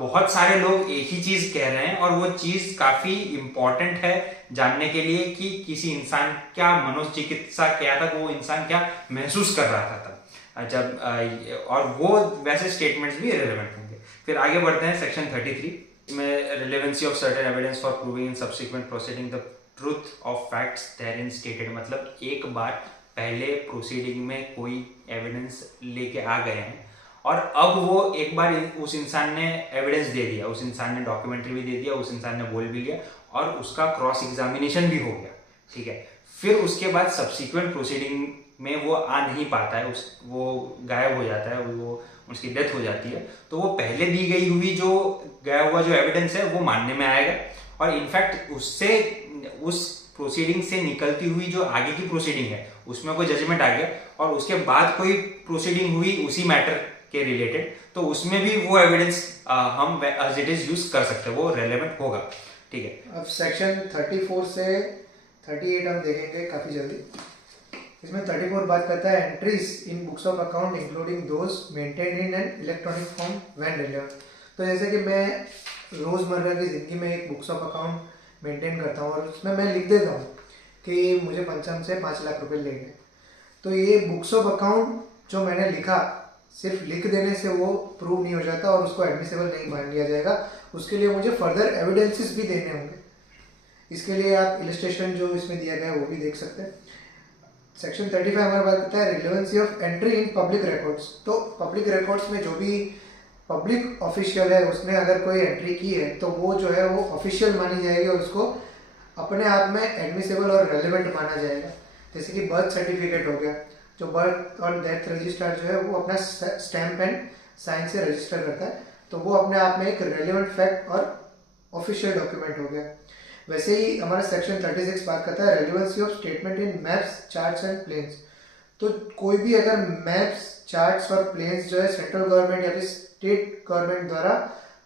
बहुत सारे लोग एक ही चीज कह रहे हैं और वो चीज काफी इंपॉर्टेंट है जानने के लिए कि किसी इंसान क्या मनोचिकित्सा क्या था, वो इंसान क्या महसूस कर रहा था तब जब और वो वैसे स्टेटमेंट्स भी रिलेवेंट होंगे। फिर आगे बढ़ते हैं सेक्शन 33 में, relevancy of certain evidence for proving in subsequent proceeding the truth of facts therein stated, मतलब एक बार पहले प्रोसीडिंग में कोई एविडेंस लेके आ गए हैं और अब वो एक बार उस इंसान ने एविडेंस दे दिया, उस इंसान ने डॉक्यूमेंट्री भी दे दिया, उस इंसान ने बोल भी लिया और उसका क्रॉस एग्जामिनेशन भी हो गया, ठीक है। फिर उसके बाद सब्सिक्वेंट प्रोसीडिंग में वो आ नहीं पाता है, वो गायब हो जाता है, वो उसकी डेथ हो जाती है, तो वो पहले दी गई हुई जो गया हुआ जो एविडेंस है वो मानने में आएगा और इनफैक्ट उससे उस प्रोसीडिंग से निकलती हुई जो आगे की प्रोसीडिंग है उसमें कोई जजमेंट आ गया और उसके बाद कोई प्रोसीडिंग हुई उसी मैटर के रिलेटेड, तो उसमें भी वो एविडेंस हम एज इट इज यूज कर सकते हैं, वो रेलेवेंट होगा, ठीक है। अब सेक्शन 34 से 38 हम देखेंगे काफी जल्दी। इसमें 34 बात करता है entries in books of account including those maintained in an electronic form when relevant. तो जैसे कि मैं रोजमर्रा की जिंदगी में एक बुक्स ऑफ अकाउंट मेंटेन करता हूँ और उसमें मैं लिख देता हूँ कि मुझे पंचम से 5 लाख रुपए लेने, तो ये बुक्स ऑफ अकाउंट जो मैंने लिखा सिर्फ लिख देने से वो प्रूव नहीं हो जाता और उसको एडमिसेबल नहीं मान लिया जाएगा, उसके लिए मुझे फर्दर एविडेंसेस भी देने होंगे। इसके लिए आप इलस्ट्रेशन जो इसमें दिया गया है वो भी देख सकते हैं। सेक्शन 35 हमारा बात करता है relevancy of entry in public records. तो पब्लिक रिकॉर्ड्स में जो भी पब्लिक ऑफिशियल है उसने अगर कोई एंट्री की है तो वो जो है वो ऑफिशियल मानी जाएगी और उसको अपने आप में एडमिसेबल और रेलेवेंट माना जाएगा। जैसे कि बर्थ सर्टिफिकेट हो गया, जो बर्थ और डेथ रजिस्टर जो है वो अपना स्टैम्प एंड साइन से रजिस्टर करता है, तो वो अपने आप में एक रेलेवेंट फैक्ट और ऑफिशियल डॉक्यूमेंट हो गया। वैसे ही हमारा सेक्शन 36 बात करता है relevancy of statement in maps charts and plans. तो कोई भी अगर मैप्स चार्ट्स और प्लेन्स जो है सेंट्रल गवर्नमेंट या फिर स्टेट गवर्नमेंट द्वारा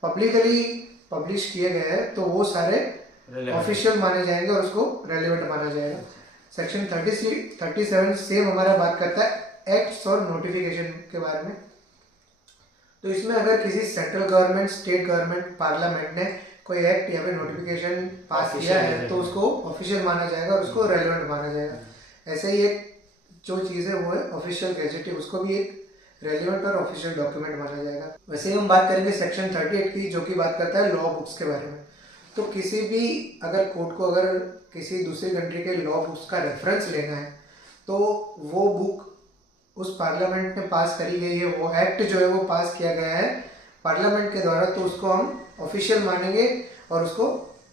पब्लिकली पब्लिश किए गए हैं तो वो सारे ऑफिशियल माने जाएंगे और उसको रेलेवेंट माना जाएगा। सेक्शन 37 सेम हमारा बात करता है एक्ट्स और नोटिफिकेशन के बारे में। तो इसमें अगर किसी central government, state government, parliament ने कोई एक्ट या फिर नोटिफिकेशन पास किया है तो उसको ऑफिशियल माना जाएगा और उसको रेलेवेंट माना जाएगा। ऐसे ही एक जो चीज़ है वो है ऑफिशियल गैजेटिव, उसको भी एक रेलेवेंट और ऑफिशियल डॉक्यूमेंट माना जाएगा। वैसे ही हम बात करेंगे सेक्शन 38 की, जो कि बात करता है लॉ बुक्स के बारे में। तो किसी भी अगर कोर्ट को अगर किसी दूसरी कंट्री के लॉ बुक्स का रेफरेंस लेना है तो वो बुक उस पार्लियामेंट में पास करी गई है, वो एक्ट जो है वो पास किया गया है पार्लियामेंट के द्वारा, तो उसको हम ऑफिशियल मानेंगे और उसको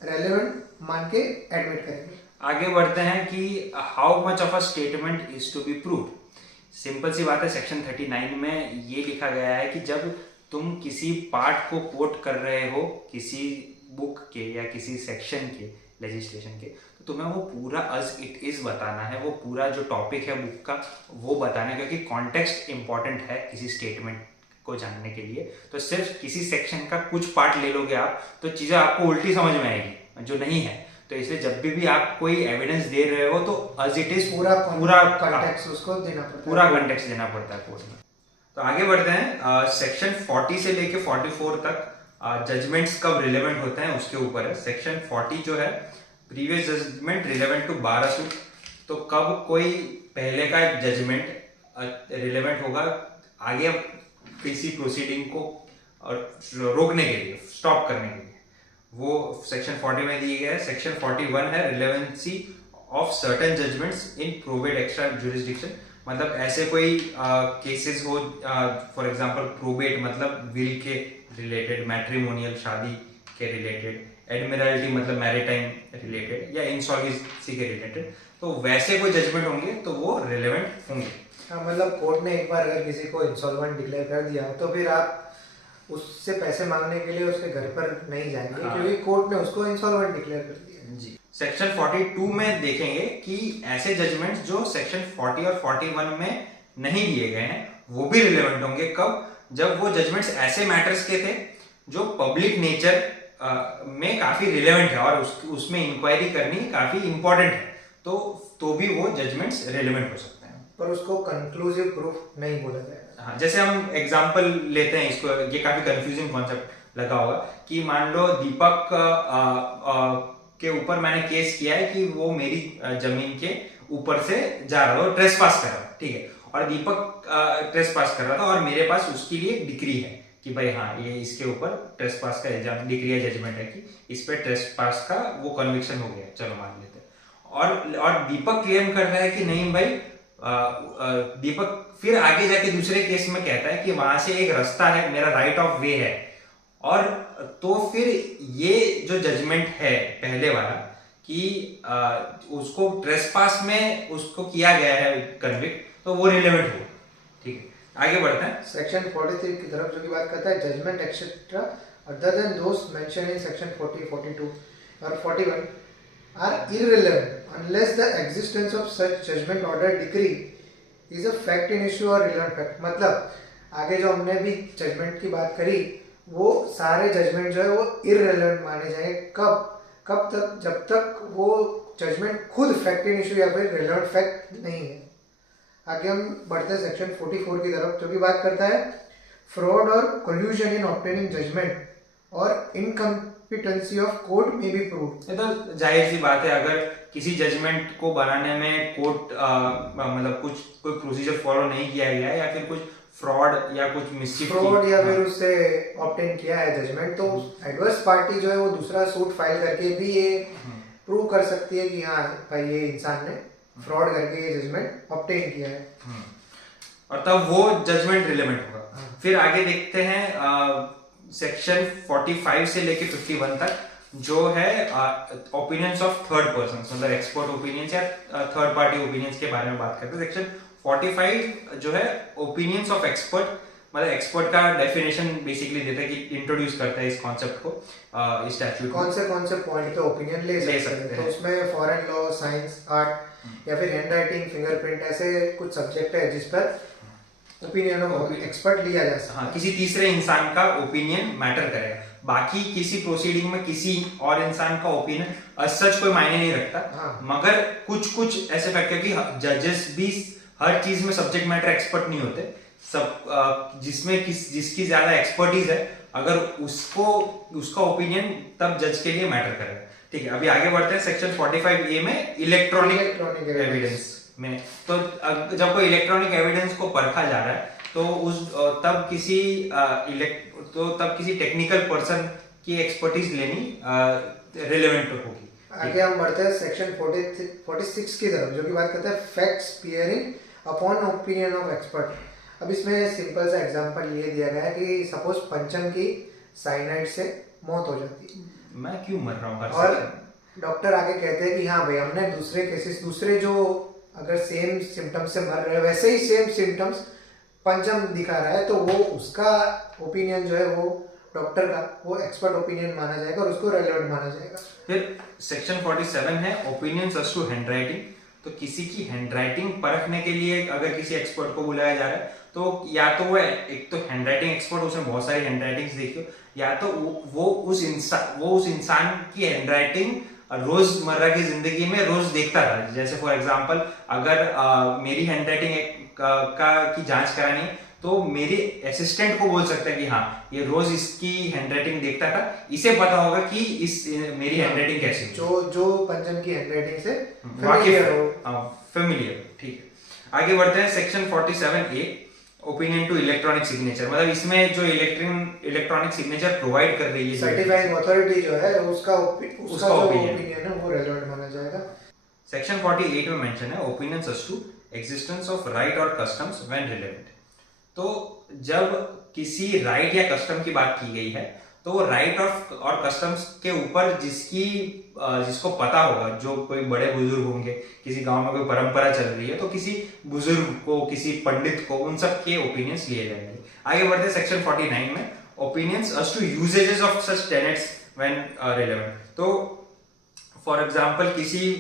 रेलेवेंट मान के एडमिट करेंगे। आगे बढ़ते हैं कि how much of a statement is to be proved. Simple सी बात है, सेक्शन 39 में ये लिखा गया है कि जब तुम किसी पार्ट को कोट कर रहे हो किसी बुक के या किसी सेक्शन के लेजिस्लेशन के, तो तुम्हें वो पूरा अज इट इज बताना है, वो पूरा जो टॉपिक है बुक का वो बताना है, क्योंकि कॉन्टेक्स्ट इंपॉर्टेंट है किसी स्टेटमेंट को जानने के लिए। तो सिर्फ किसी सेक्शन का कुछ पार्ट ले लोगे आप तो चीजें आपको उल्टी समझ में आएगी जो नहीं है। तो इसलिए जब भी आप कोई एविडेंस दे रहे हो तो एज इट इज पूरा कॉन्टेक्स्ट उसको देना पड़ता है, पूरा कंटेक्स्ट देना पड़ता है कोर्ट में। तो आगे बढ़ते हैं, सेक्शन 40 से लेके 44 तक जजमेंट्स कब रिलेवेंट होते हैं उसके ऊपर है। सेक्शन 40 जो है previous judgment relevant to bar suit, तो कब कोई पहले का जजमेंट रिलेवेंट होगा आगे किसी प्रोसीडिंग को रोकने के लिए, स्टॉप करने के लिए, वो सेक्शन 40 में दी गया है। सेक्शन 41 है relevancy of certain judgements in probate extra jurisdiction, मतलब ऐसे कोई केसेस हो, फॉर एग्जांपल प्रोबेट मतलब विल के रिलेटेड, मैट्रिमोनियल शादी के रिलेटेड, एडमिरल्टी मतलब मैरिटाइम रिलेटेड या इंसॉल्वेंसी के रिलेटेड, तो वैसे कोई जजमेंट होंगे तो वो रिलेवेंट होंगे। हाँ, मतलब कोर्ट ने एक बार अगर किसी को इंसॉल्वेंट डिक्लेयर कर दिया तो फिर आप उससे पैसे मांगने के लिए उसके घर पर नहीं जाएंगे, हाँ। क्योंकि कोर्ट ने उसको इंसॉल्वेंट डिक्लेयर कर दिया। जी। सेक्शन 42 में देखेंगे कि ऐसे जजमेंट्स जो सेक्शन 40 और 41 में नहीं दिए गए हैं वो भी रिलेवेंट होंगे। कब? जब वो जजमेंट्स ऐसे मैटर्स के थे जो पब्लिक नेचर में काफी रिलेवेंट है और उसमें इंक्वायरी करनी काफी इंपॉर्टेंट है, तो भी वो जजमेंट्स रिलेवेंट हो सकते हैं, पर उसको कंक्लूसिव प्रूफ नहीं बोला जाएगा। हाँ, जैसे हम एग्जांपल लेते हैं इसको, ये काफी कंफ्यूजिंग कॉन्सेप्ट लगा होगा कि मान लो दीपक के ऊपर मैंने केस किया है कि वो मेरी जमीन के ऊपर से जा रहा था, ट्रेसपास कर रहा था, ठीक है, और दीपक ट्रेसपास कर रहा था और मेरे पास उसके लिए डिक्री है कि भाई हाँ ये इसके ऊपर ट्रेसपास का डिक्री है, जजमेंट है कि इस पे ट्रेसपास का वो कन्विक्शन हो गया, चलो मान लेते हैं। और दीपक क्लेम कर रहा है कि नहीं भाई, दीपक फिर आगे जाके दूसरे केस में कहता है कि वहां से एक रास्ता है, मेरा राइट ऑफ वे है, और तो फिर ये जो जजमेंट है पहले वाला कि उसको ट्रेसपास में उसको किया गया है कन्विक्ट, तो वो रिलेवेंट हो। ठीक है, आगे बढ़ते हैं सेक्शन 43 की तरफ, जो की बात करता है judgment etcetera other than those mentioned in section 40, 42 और 41 are irrelevant unless the existence of such judgment order decree is a fact in issue or relevant fact। मतलब आगे जो हमने भी जजमेंट की बात करी, वो सारे जजमेंट जो है वो इररिलेवेंट माने जाएंगे। कब तक? जब तक वो जजमेंट खुद फैक्ट इन इशू या फिर रिलेवेंट फैक्ट नहीं है। आगे हम बढ़ते हैं सेक्शन 44 की तरफ, जो की बात करता है फ्रॉड और कोल्यूजन इन ऑब्टेनिंग जजमेंट और इनकम्पिटेंसी ऑफ कोर्ट में भी प्रूव। ये तो जाहिर सी बात है, अगर किसी जजमेंट को बनाने में कोर्ट मतलब कोई प्रोसीजर फॉलो नहीं किया गया है या फिर कुछ फ्रॉड या कुछ मिसचिफ या फिर उससे ऑब्टेन किया है जजमेंट, तो एडवर्स पार्टी जो है वो दूसरा सूट फाइल करके भी ये प्रूव कर सकती है कि हाँ भाई ये इंसान ने फ्रॉड करके ये जजमेंट ऑब्टेन किया है, और तब वो जजमेंट रिलेवेंट होगा। फिर आगे देखते हैं सेक्शन 45 से लेके 51 तक, जो है ओपिनियंस ऑफ थर्ड पर्सन, मतलब एक्सपर्ट ओपिनियंस या थर्ड पार्टी ओपिनियंस के बारे में बात करते हैं। सेक्शन 45 जो है ओपिनियंस ऑफ एक्सपर्ट, मतलब एक्सपर्ट का डेफिनेशन बेसिकली देता है कि इंट्रोड्यूस करता है इस कॉन्सेप्ट को इस स्टैट्यूट। कौन से पॉइंट पे ओपिनियन ले सकते हैं, तो उसमें फॉरेन लॉ, साइंस, आर्ट या फिर हैंडराइटिंग, फिंगरप्रिंट, ऐसे कुछ सब्जेक्ट है जिस पर ओपिनियन ऑफ एक्सपर्ट लिया जा सकता है। हाँ, किसी तीसरे इंसान का ओपिनियन मैटर करेगा, बाकी किसी प्रोसीडिंग में किसी और इंसान का ओपिनियन सच कोई मायने नहीं रखता। हाँ। मगर कुछ ऐसे फैक्टर कि जजेस भी हर चीज में सब्जेक्ट मैटर एक्सपर्ट नहीं होते, सब जिसकी ज्यादा एक्सपर्टीज है अगर उसका ओपिनियन तब जज के लिए मैटर करेगा। ठीक है, अभी आगे बढ़ते हैं सेक्शन 45A में इलेक्ट्रॉनिक एविडेंस में। तो जब कोई इलेक्ट्रॉनिक एविडेंस को परखा जा रहा है तो तब किसी टेक्निकल पर्सन की एक्सपर्टीज लेनी रिलेवेंट होगी। आगे हम बढ़ते हैं सेक्शन 46 की तरफ, जो की बात करता है facts bearing upon opinion of expert. अब इसमें सिंपल सा एग्जांपल ये दिया गया है कि सपोज पंचम की साइनाइड से मौत हो जाती है, मैं क्यों मर रहा हूँ, और डॉक्टर आगे कहते हैं कि हाँ भाई हमने दूसरे जो अगर सेम सिम्टम्स से मर रहे हैं वैसे ही सेम सिम्टम्स पंचम दिखा रहा है, तो वो उसका ओपिनियन जो है वो डॉक्टर का वो एक्सपर्ट ओपिनियन माना जाएगा और उसको रेलेवेंट माना जाएगा। फिर सेक्शन 47 है ओपिनियंस एज टू हैंडराइटिंग। तो किसी की हैंडराइटिंग परखने के लिए अगर किसी एक्सपर्ट को बुलाया जा रहा है तो या तो वो एक तो हैंडराइटिंग एक्सपर्ट, उसने बहुत सारी हैंडराइटिंग्स देखी हो, या तो वो उस इंसान की हैंडराइटिंग रोजमर्रा की जिंदगी में रोज देखता था। जैसे फॉर एग्जांपल अगर मेरी हैंडराइटिंग की जांच करानी है तो मेरे असिस्टेंट को बोल सकता है कि हाँ ये रोज इसकी हैंडराइटिंग देखता था, इसे पता होगा कि मेरी हैंडराइटिंग कैसी है, जो पंचम की हैंडराइटिंग से फेमिलियर। ठीक है, आगे बढ़ते हैं। Section 47A opinion to electronic signature, मतलब इसमें जो इलेक्ट्रॉनिक सिग्नेचर प्रोवाइड कर रही है सर्टिफाइंग अथॉरिटी जो है उसका ओपिनियन है वो रेलेवेंट माना जाएगा। सेक्शन 48 में मेंशन है opinions as to existence of right और कस्टम्स व्हेन रिलेवेंट। तो जब किसी राइट या कस्टम की बात की गई है तो वो राइट और कस्टम्स के ऊपर जिसको पता होगा, जो कोई बड़े बुजुर्ग होंगे, किसी गांव में कोई परंपरा चल रही है तो किसी बुजुर्ग को, किसी पंडित को, उन सब के ओपिनियंस लिए जाएंगे। आगे बढ़ते हैं सेक्शन 49 में opinions as to usages of such tenets when relevant. तो फॉर एग्जांपल किसी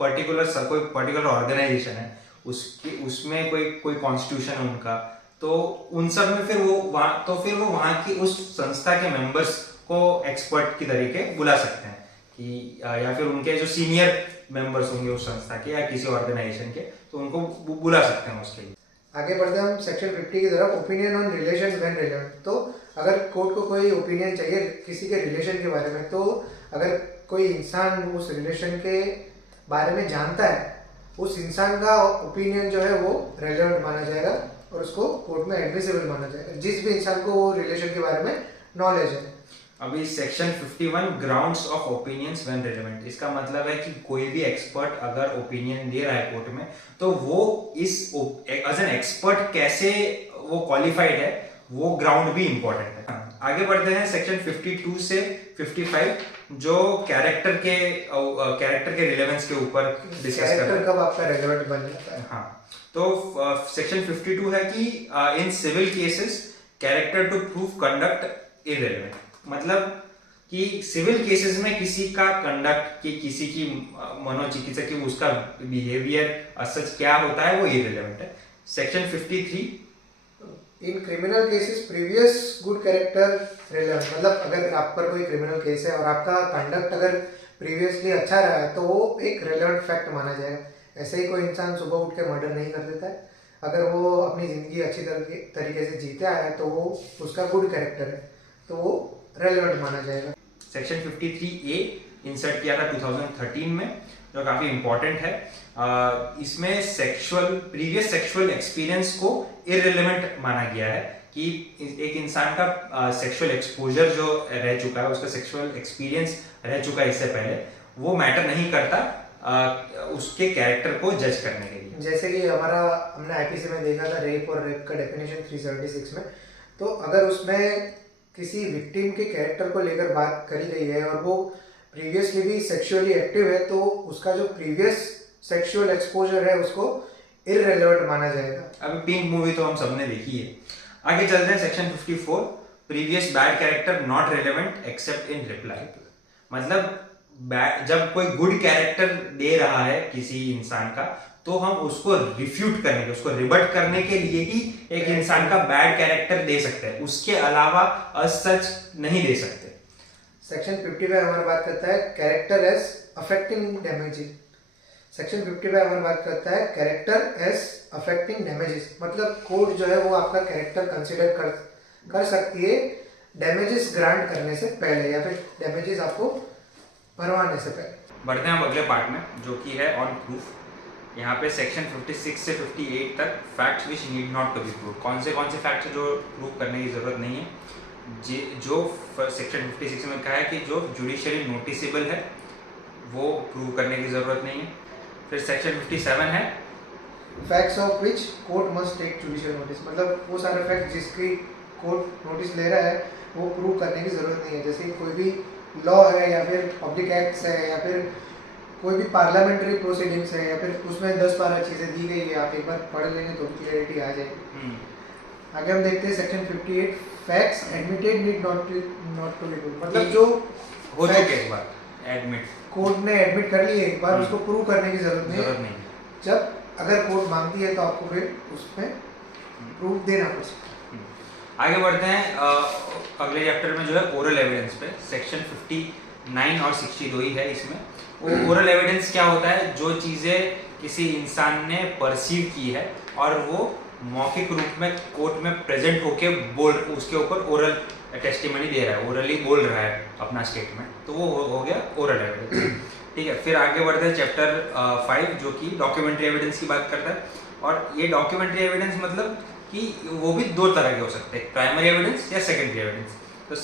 पर्टिकुलर ऑर्गेनाइजेशन है, उसमें कोई कॉन्स्टिट्यूशन है उनका, तो उन सब में फिर वो वहां की उस संस्था के मेंबर्स को एक्सपर्ट की तरीके बुला सकते हैं कि या फिर उनके जो सीनियर मेंबर्स होंगे उस संस्था के या किसी ऑर्गेनाइजेशन के, तो उनको बुला सकते हैं उसके लिए। आगे बढ़ते हैं हम सेक्शन 50 की तरफ, opinion on relation when relevant. तो अगर कोर्ट को कोई ओपिनियन चाहिए किसी के रिलेशन के बारे में, तो अगर कोई इंसान उस रिलेशन के बारे में जानता है, उस इंसान का ओपिनियन जो है वो रेलेवेंट माना जाएगा और उसको कोर्ट में एडमिसिबल माना जाएगा, जिस भी इंसान को वो रिलेशन के बारे में नॉलेज है। अभी section 51 grounds of opinions when relevant, इसका मतलब है कि कोई भी एक्सपर्ट अगर ओपिनियन दे रहा है कोर्ट में तो वो एज एन एक्सपर्ट कैसे वो क्वालिफाइड है, वो ग्राउंड भी इंपॉर्टेंट है। आगे बढ़ते हैं सेक्शन 52 से 55 जो कैरेक्टर के रिलेवेंस के ऊपर डिस्कस कर रहे हैं। कब आपका रेलेवेंट बन जाता है? हाँ, तो सेक्शन 52 है कि in civil cases character to prove conduct irrelevant, मतलब कि सिविल केसेस में किसी का कंडक्ट किसी की मनोचिकित्सा की उसका बिहेवियर सच क्या होता है वो इररिलेवेंट है। Section 53 in criminal cases previous good character relevant, मतलब अगर आप पर कोई क्रिमिनल केस है और आपका कंडक्ट अगर प्रीवियसली अच्छा रहा है तो वो एक रेलेवेंट फैक्ट माना जाएगा। ऐसे ही कोई इंसान सुबह उठ के मर्डर नहीं कर देता है, अगर वो अपनी जिंदगी अच्छी तरीके से जीते आया है तो वो उसका गुड कैरेक्टर है, तो वो रेलेवेंट माना जाएगा। सेक्शन 53A इंसर्ट किया था 2013 में, जो काफी इंपॉर्टेंट है। इसमें प्रीवियस सेक्सुअल एक्सपीरियंस को इररिलेवेंट माना गया है कि एक इंसान का सेक्सुअल एक्सपोजर जो रह चुका है, उसका सेक्सुअल एक्सपीरियंस रह चुका है इससे पहले, वो मैटर नहीं करता उसके कैरेक्टर को जज करने के लिए। जैसे कि हमने आईपीसी में देखा था रेप और रेप का डेफिनेशन 376 में, तो अगर उसमें किसी विक्टिम के कैरेक्टर को लेकर बात करी गई है और वो प्रीवियसली भी सेक्सुअली एक्टिव है, तो उसका जो प्रीवियस सेक्सुअल एक्सपोजर है उसको इररिलेवेंट माना जाएगा। अभी पिंक मूवी तो हम सबने देखी है। आगे चलते हैं section 54 previous bad character not relevant accept in reply, मतलब जब कोई गुड कैरेक्टर दे रहा है किसी इंसान का तो हम उसको रिफ्यूट करने के, उसको रिबट करने के लिए ही एक इंसान का बैड कैरेक्टर दे सकते हैं, उसके अलावा सच नहीं दे सकते। सेक्शन 55 हमारी बात करता है character as affecting damages. Section 55 हमारी बात करता है कैरेक्टर एज अफेक्टिंग डैमेजेस, मतलब कोर्ट जो है वो आपका कैरेक्टर कंसीडर कर सकती है डैमेजेस ग्रांट करने से पहले या फिर डैमेजेस आपको भरवाने से पहले। बढ़ते हैं हम अगले पार्ट में जो कि है ऑन प्रूफ। यहाँ पे सेक्शन 56 से 58 तक facts which need not to be prove, कौन से फैक्ट्स जो प्रूव करने की जरूरत नहीं है। जो सेक्शन 56 में कहा है कि जो जुडिशियली नोटिसेबल है वो प्रूव करने की जरूरत नहीं है। फिर सेक्शन 57 है facts of which court must take judicial notice, मतलब वो सारे फैक्ट जिसकी कोर्ट नोटिस ले रहा है वो प्रूव करने की जरूरत नहीं है। जैसे कोई भी लॉ है या फिर पब्लिक एक्ट्स है या फिर कोई भी पार्लियामेंट्री प्रोसीडिंग्स है या फिर उसमें 10-12 चीजें दी गई है, आप एक बार पढ़ लेंगे तो क्लियरिटी आ जाएगी। आगे हम देखते हैं section 58 facts admitted need not to be prove, मतलब जो हो चुके एक बार एडमिट, कोर्ट ने एडमिट कर लिए एक बार, उसको प्रूव करने की जरूरत नहीं। जब अगर कोर्ट मांगती है तो आपको फिर उसमें प्रूफ देना पड़ सकता है। आगे बढ़ते हैं अगले चैप्टर में जो है ओरल एविडेंस पे। सेक्शन 59 और 62 ही है इसमें। वो ओरल एविडेंस क्या होता है, जो चीज़ें किसी इंसान ने परसीव की है और वो मौखिक रूप में कोर्ट में प्रेजेंट होके उसके ऊपर ओरल टेस्टिमनी दे रहा है, ओरली बोल रहा है अपना स्टेटमेंट, तो वो हो गया ओरल एविडेंस। ठीक है, फिर आगे बढ़ते हैं चैप्टर 5 जो कि डॉक्यूमेंट्री एविडेंस की बात करता है। और ये डॉक्यूमेंट्री एविडेंस मतलब कि वो भी दो तरह के हो सकते हैं, प्राइमरी एविडेंस या सेकेंडरी एविडेंस। तो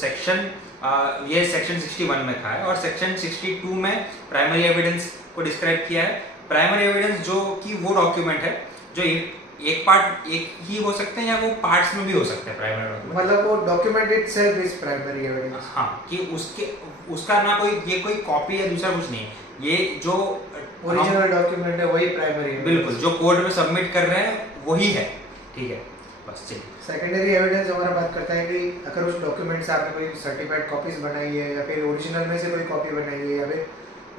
ये सेक्शन 61 में था है और सेक्शन 62 में प्राइमरी एविडेंस को डिस्क्राइब किया है। प्राइमरी एविडेंस जो कि वो डॉक्यूमेंट है जो एक ही हो सकते हैं या वो पार्ट्स में भी हो सकते हैं प्राइमरी डॉक्यूमेंट, मतलब वो document itself is primary evidence. हाँ, कि उसका ना कोई कॉपी या दूसरा कुछ नहीं है, ये जो ओरिजिनल डॉक्यूमेंट है वही प्राइमरी है। बिल्कुल, जो कोर्ट में सबमिट कर रहे हैं वही है। ठीक है, बस चलिए। सेकेंडरी एविडेंस हमारा बात करता है कि अगर उस डॉक्यूमेंट से आपने कोई सर्टिफाइड कॉपीज बनाई है या फिर ओरिजिनल में से कोई कॉपी बनाई है या फिर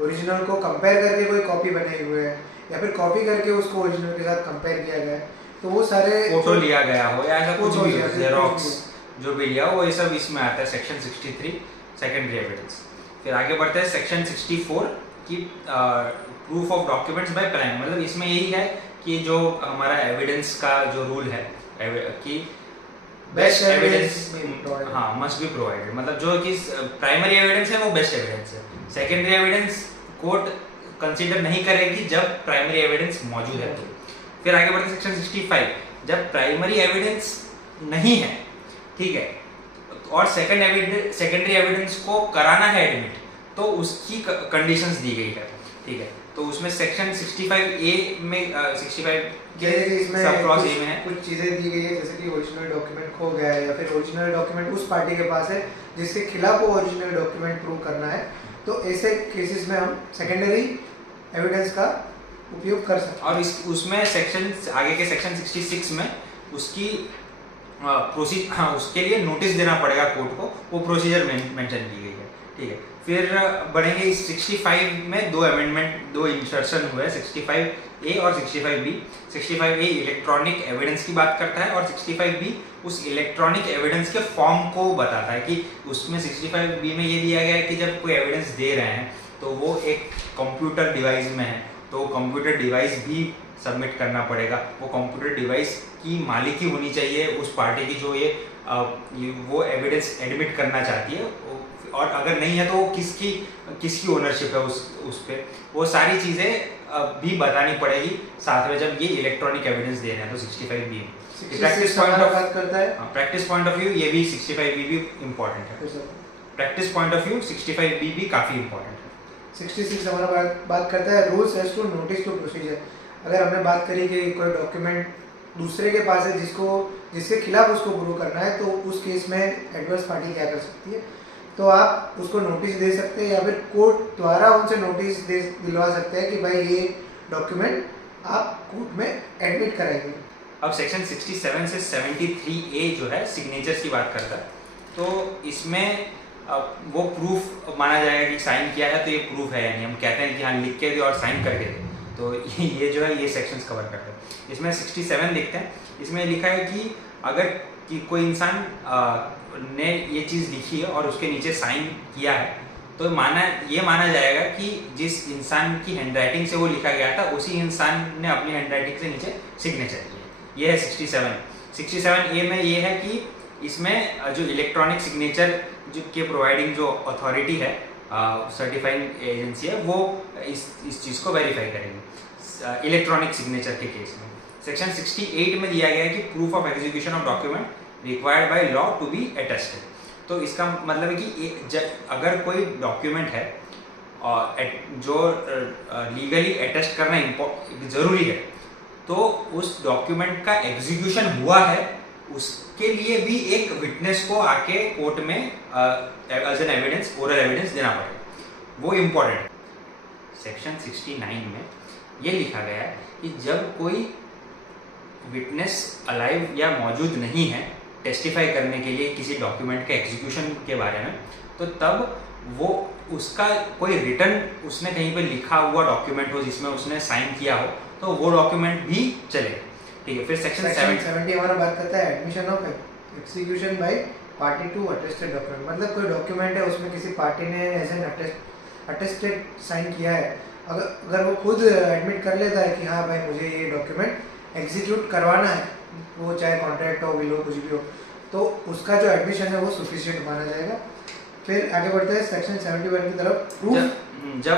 ओरिजिनल को कंपेयर करके कोई कॉपी बनाई हुई है या फिर कॉपी करके उसको ओरिजिनल के साथ कंपेयर किया गया है, तो वो सारे फोटो लिया गया हो या ऐसा कुछ भी, जेरोक्स भी जो भी लिया हो, वो ये सब इसमें आता है सेक्शन 63 सेकेंडरी एविडेंस। फिर आगे बढ़ते हैं सेक्शन 64 की proof of documents by prime. मतलब इसमें यही है कि जो हमारा एविडेंस का जो रूल है कि बेस्ट एविडेंस हाँ मस्ट बी प्रोवाइडेड। मतलब जो कि प्राइमरी एविडेंस है वो बेस्ट एविडेंस है, सेकेंडरी एविडेंस कोर्ट कंसीडर नहीं करेगी जब प्राइमरी एविडेंस मौजूद है तो। फिर आगे बढ़ते सेक्शन 65, जब प्राइमरी एविडेंस नहीं है, ठीक है, और सेकेंडरी एविडेंस को कराना है एडमिट, तो उसकी कंडीशंस दी गई है। ठीक है, तो उसमें सेक्शन 65A में 65 के सब क्लॉज ए में है, कुछ चीजें दी गई है जैसे कि ओरिजिनल डॉक्यूमेंट खो गया है या फिर ओरिजिनल डॉक्यूमेंट उस पार्टी के पास है जिसके खिलाफ वो ओरिजिनल डॉक्यूमेंट प्रूव करना है, तो ऐसे केसेस में हम सेकेंडरी एविडेंस का उपयोग कर सकते हैं। और उसमें सेक्शन आगे के सेक्शन 66 में उसकी उसके लिए नोटिस देना पड़ेगा कोर्ट को, वो प्रोसीजर मेंशन की गई है। ठीक है, फिर बढ़ेंगे 65 में दो इंसर्शन हुए, 65A और 65B। 65A इलेक्ट्रॉनिक एविडेंस की बात करता है और 65B उस इलेक्ट्रॉनिक एविडेंस के फॉर्म को बताता है कि उसमें 65B में ये दिया गया है कि जब कोई एविडेंस दे रहे हैं तो वो एक कंप्यूटर डिवाइस में है, तो कंप्यूटर डिवाइस भी सबमिट करना पड़ेगा। वो कंप्यूटर डिवाइस की मालिकी होनी चाहिए उस पार्टी की जो वो एविडेंस एडमिट करना चाहती है, और अगर नहीं है तो किसकी ओनरशिप है उस पे, वो सारी चीज़ें भी बतानी पड़ेगी साथ में जब ये इलेक्ट्रॉनिक एविडेंस दे रहे हैं। तो 65B practice point of view ये भी 65B भी इम्पोर्टेंट है। Practice point of view 65B भी काफ़ी इम्पोर्टेंट है। 66 हमारा बात करता है rules as to notice to procedure. अगर हमने बात करी कि कोई डॉक्यूमेंट दूसरे के पास है जिसके खिलाफ उसको प्रूव करना है, तो उस केस में एडवर्स पार्टी क्या कर सकती है, तो आप उसको नोटिस दे सकते हैं या फिर कोर्ट द्वारा उनसे नोटिस दिलवा सकते हैं कि भाई ये डॉक्यूमेंट आप कोर्ट में एडमिट कराएंगे। अब सेक्शन 67 से 73A जो है सिग्नेचर्स की बात करता है, तो इसमें वो प्रूफ माना जाएगा कि साइन किया है तो ये प्रूफ है, यानी हम कहते हैं कि हाँ लिख के दे और साइन करके दे, तो ये जो है ये सेक्शंस कवर करते हैं। इसमें 67 देखते हैं, इसमें लिखा है कि अगर कोई इंसान ने ये चीज़ लिखी है और उसके नीचे साइन किया है, तो ये माना जाएगा कि जिस इंसान की हैंडराइटिंग से वो लिखा गया था उसी इंसान ने अपनी हैंडराइटिंग से नीचे सिग्नेचर किया। ये है 67A में ये है कि इसमें जो इलेक्ट्रॉनिक सिग्नेचर के प्रोवाइडिंग जो अथॉरिटी है, सर्टिफाइंग एजेंसी है, वो इस चीज़ को वेरीफाई करेंगे इलेक्ट्रॉनिक सिग्नेचर के केस में। सेक्शन 68 में दिया गया है कि proof of execution of document required by law to be attested. तो इसका मतलब है कि अगर कोई डॉक्यूमेंट है जो लीगली अटेस्ट करना ज़रूरी है, तो उस डॉक्यूमेंट का एग्जीक्यूशन हुआ है उसके लिए भी एक विटनेस को आके कोर्ट में as an evidence, oral evidence देना पड़ेगा, वो इम्पोर्टेंट है। सेक्शन 69 में ये लिखा गया है कि जब कोई विटनेस अलाइव या मौजूद नहीं है टेस्टिफाई करने के लिए किसी डॉक्यूमेंट के एग्जीक्यूशन के बारे में, तो तब वो उसका कोई रिटर्न उसने कहीं पे लिखा हुआ डॉक्यूमेंट हो जिसमें उसने साइन किया हो, तो वो डॉक्यूमेंट भी चलेगा। ठीक है, फिर सेक्शन 70 हमारा बात करता है admission of execution by party to attested document. मतलब कोई डॉक्यूमेंट है उसमें किसी पार्टी ने एज एन अटेस्टेड साइन किया है, अगर वो खुद एडमिट कर लेता है कि हाँ भाई मुझे ये डॉक्यूमेंट एग्जीक्यूट करवाना है, वो चाहे कॉन्ट्रैक्ट हो, विल हो, कुछ भी हो, तो उसका जो एडमिशन है वो सफिशिएंट माना जाएगा। फिर आगे बढ़ते हैं सेक्शन 71 की तरफ। प्रूफ जब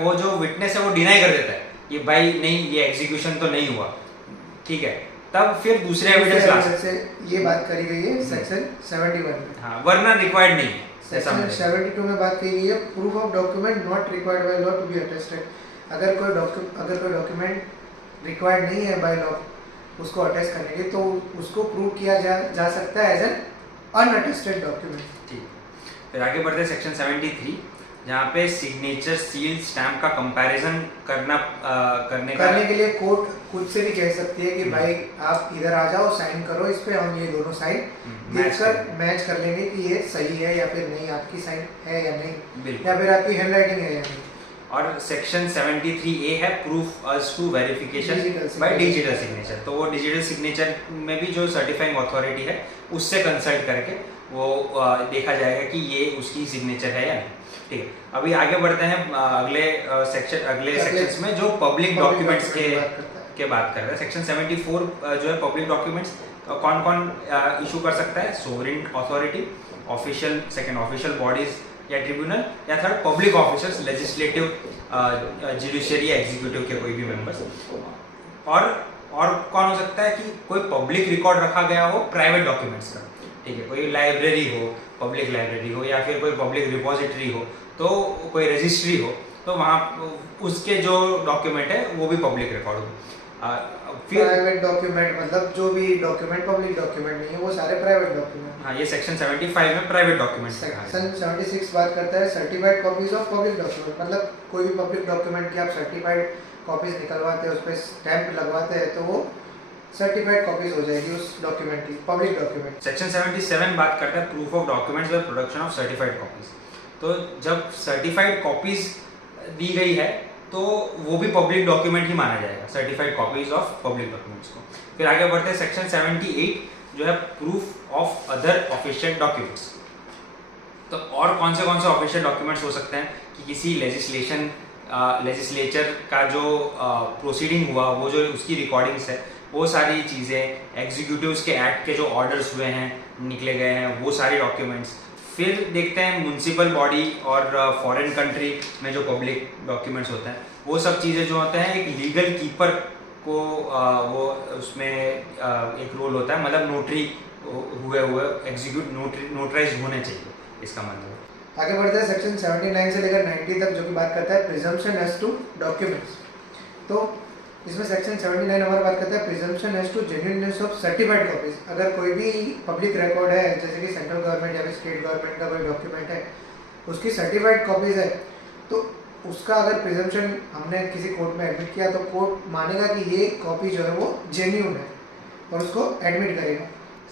वो जो विटनेस है वो डिनाई कर देता है कि भाई नहीं ये एग्जीक्यूशन तो नहीं हुआ, ठीक है, तब फिर दूसरे एविडेंस ला सकते से ये बात करी गई है सेक्शन 71 में। हाँ, वरना रिक्वायर्ड नहीं है। सेक्शन 72 में बात की गई है proof of document not required by law to be attested. अगर कोई डॉक्यूमेंट रिक्वायर्ड नहीं है बाय लॉ उसको अटेस्ट करने के, तो उसको प्रूव किया जा सकता है एज एन अनअटेस्टेड डॉक्यूमेंट। ठीक, फिर आगे बढ़ते हैं सेक्शन 73, जहाँ पे सिग्नेचर, सील, स्टैम्प का कंपैरिजन करने के लिए कोर्ट खुद से भी कह सकती है कि भाई आप इधर आ जाओ, साइन करो इस पे, हम ये दोनों साइन देखकर मैच कर लेंगे कि ये सही है या फिर नहीं, आपकी साइन है या नहीं, या फिर आपकी हैंडराइटिंग है या नहीं। और सेक्शन 73A है proof as to verification by digital signature. तो वो डिजिटल सिग्नेचर में भी जो सर्टिफाइंग अथॉरिटी है उससे कंसल्ट करके वो देखा जाएगा कि ये उसकी सिग्नेचर है या नहीं। ठीक है, अभी आगे बढ़ते हैं अगले सेक्शंस में जो पब्लिक डॉक्यूमेंट्स के बात कर रहे हैं। सेक्शन 74 जो है पब्लिक डॉक्यूमेंट्स कौन कौन इशू कर सकता है, sovereign authority, second official bodies या ट्रिब्यूनल, या third public officers, legislative, judiciary या एग्जीक्यूटिव के कोई भी मेंबर्स। और कौन हो सकता है कि कोई पब्लिक रिकॉर्ड रखा गया हो प्राइवेट डॉक्यूमेंट्स का, ठीक है, कोई लाइब्रेरी हो, पब्लिक लाइब्रेरी हो, या फिर कोई पब्लिक रिपोजिटरी हो, तो कोई रजिस्ट्री हो, तो वहाँ उसके जो डॉक्यूमेंट है वो भी पब्लिक रिकॉर्ड हो। फिर प्राइवेट डॉक्यूमेंट मतलब जो भी डॉक्यूमेंट पब्लिक डॉक्यूमेंट नहीं है वो सारे प्राइवेट डॉक्यूमेंट। हाँ, ये सेक्शन 75 में प्राइवेट डॉक्यूमेंट। सेक्शन 76 बात करता है certified copies of public document. मतलब कोई भी पब्लिक डॉक्यूमेंट की आप सर्टिफाइड कॉपीज निकलवाते हैं, उस पर स्टैंप लगवाते हैं, तो वो सर्टिफाइड कॉपीज हो जाएगी उस डॉक्यूमेंट की, पब्लिक डॉक्यूमेंट। सेक्शन 77 बात करता है proof of documents by production of certified copies. तो जब सर्टिफाइड कॉपीज दी गई है तो वो भी पब्लिक डॉक्यूमेंट ही माना जाएगा, certified copies of public documents को। फिर आगे बढ़ते हैं सेक्शन 78 जो है proof of other official documents. तो और कौन से ऑफिशियल डॉक्यूमेंट्स हो सकते हैं कि किसी लेजिस्लेचर का जो प्रोसीडिंग हुआ, वो जो उसकी रिकॉर्डिंग्स है, वो सारी चीज़ें, एग्जीक्यूटिव्स के एक्ट के जो ऑर्डर्स हुए हैं, निकले गए हैं, वो सारी डॉक्यूमेंट्स। फिर देखते हैं म्युनिसिपल बॉडी और फॉरेन कंट्री में जो पब्लिक डॉक्यूमेंट्स होते हैं, वो सब चीज़ें जो होते हैं एक लीगल कीपर को वो उसमें एक रोल होता है, मतलब नोटरी हुए एग्जीक्यूट नोटराइज होने चाहिए, इसका मतलब। आगे बढ़ते हैं सेक्शन 79 से लेकर 90 तक, जो कि बात करता है प्रिजम्पशन एज टू डॉक्यूमेंट्स। तो इसमें सेक्शन 79 हमारा बात करता है presumption as to genuineness of certified copies. अगर कोई भी पब्लिक रिकॉर्ड है, जैसे कि सेंट्रल गवर्नमेंट या फिर स्टेट गवर्नमेंट का कोई डॉक्यूमेंट है, उसकी सर्टिफाइड कॉपीज है, तो उसका अगर प्रिजम्पशन हमने किसी कोर्ट में एडमिट किया तो कोर्ट मानेगा कि ये कॉपी जो है वो जेन्युइन है और उसको एडमिट करेगा।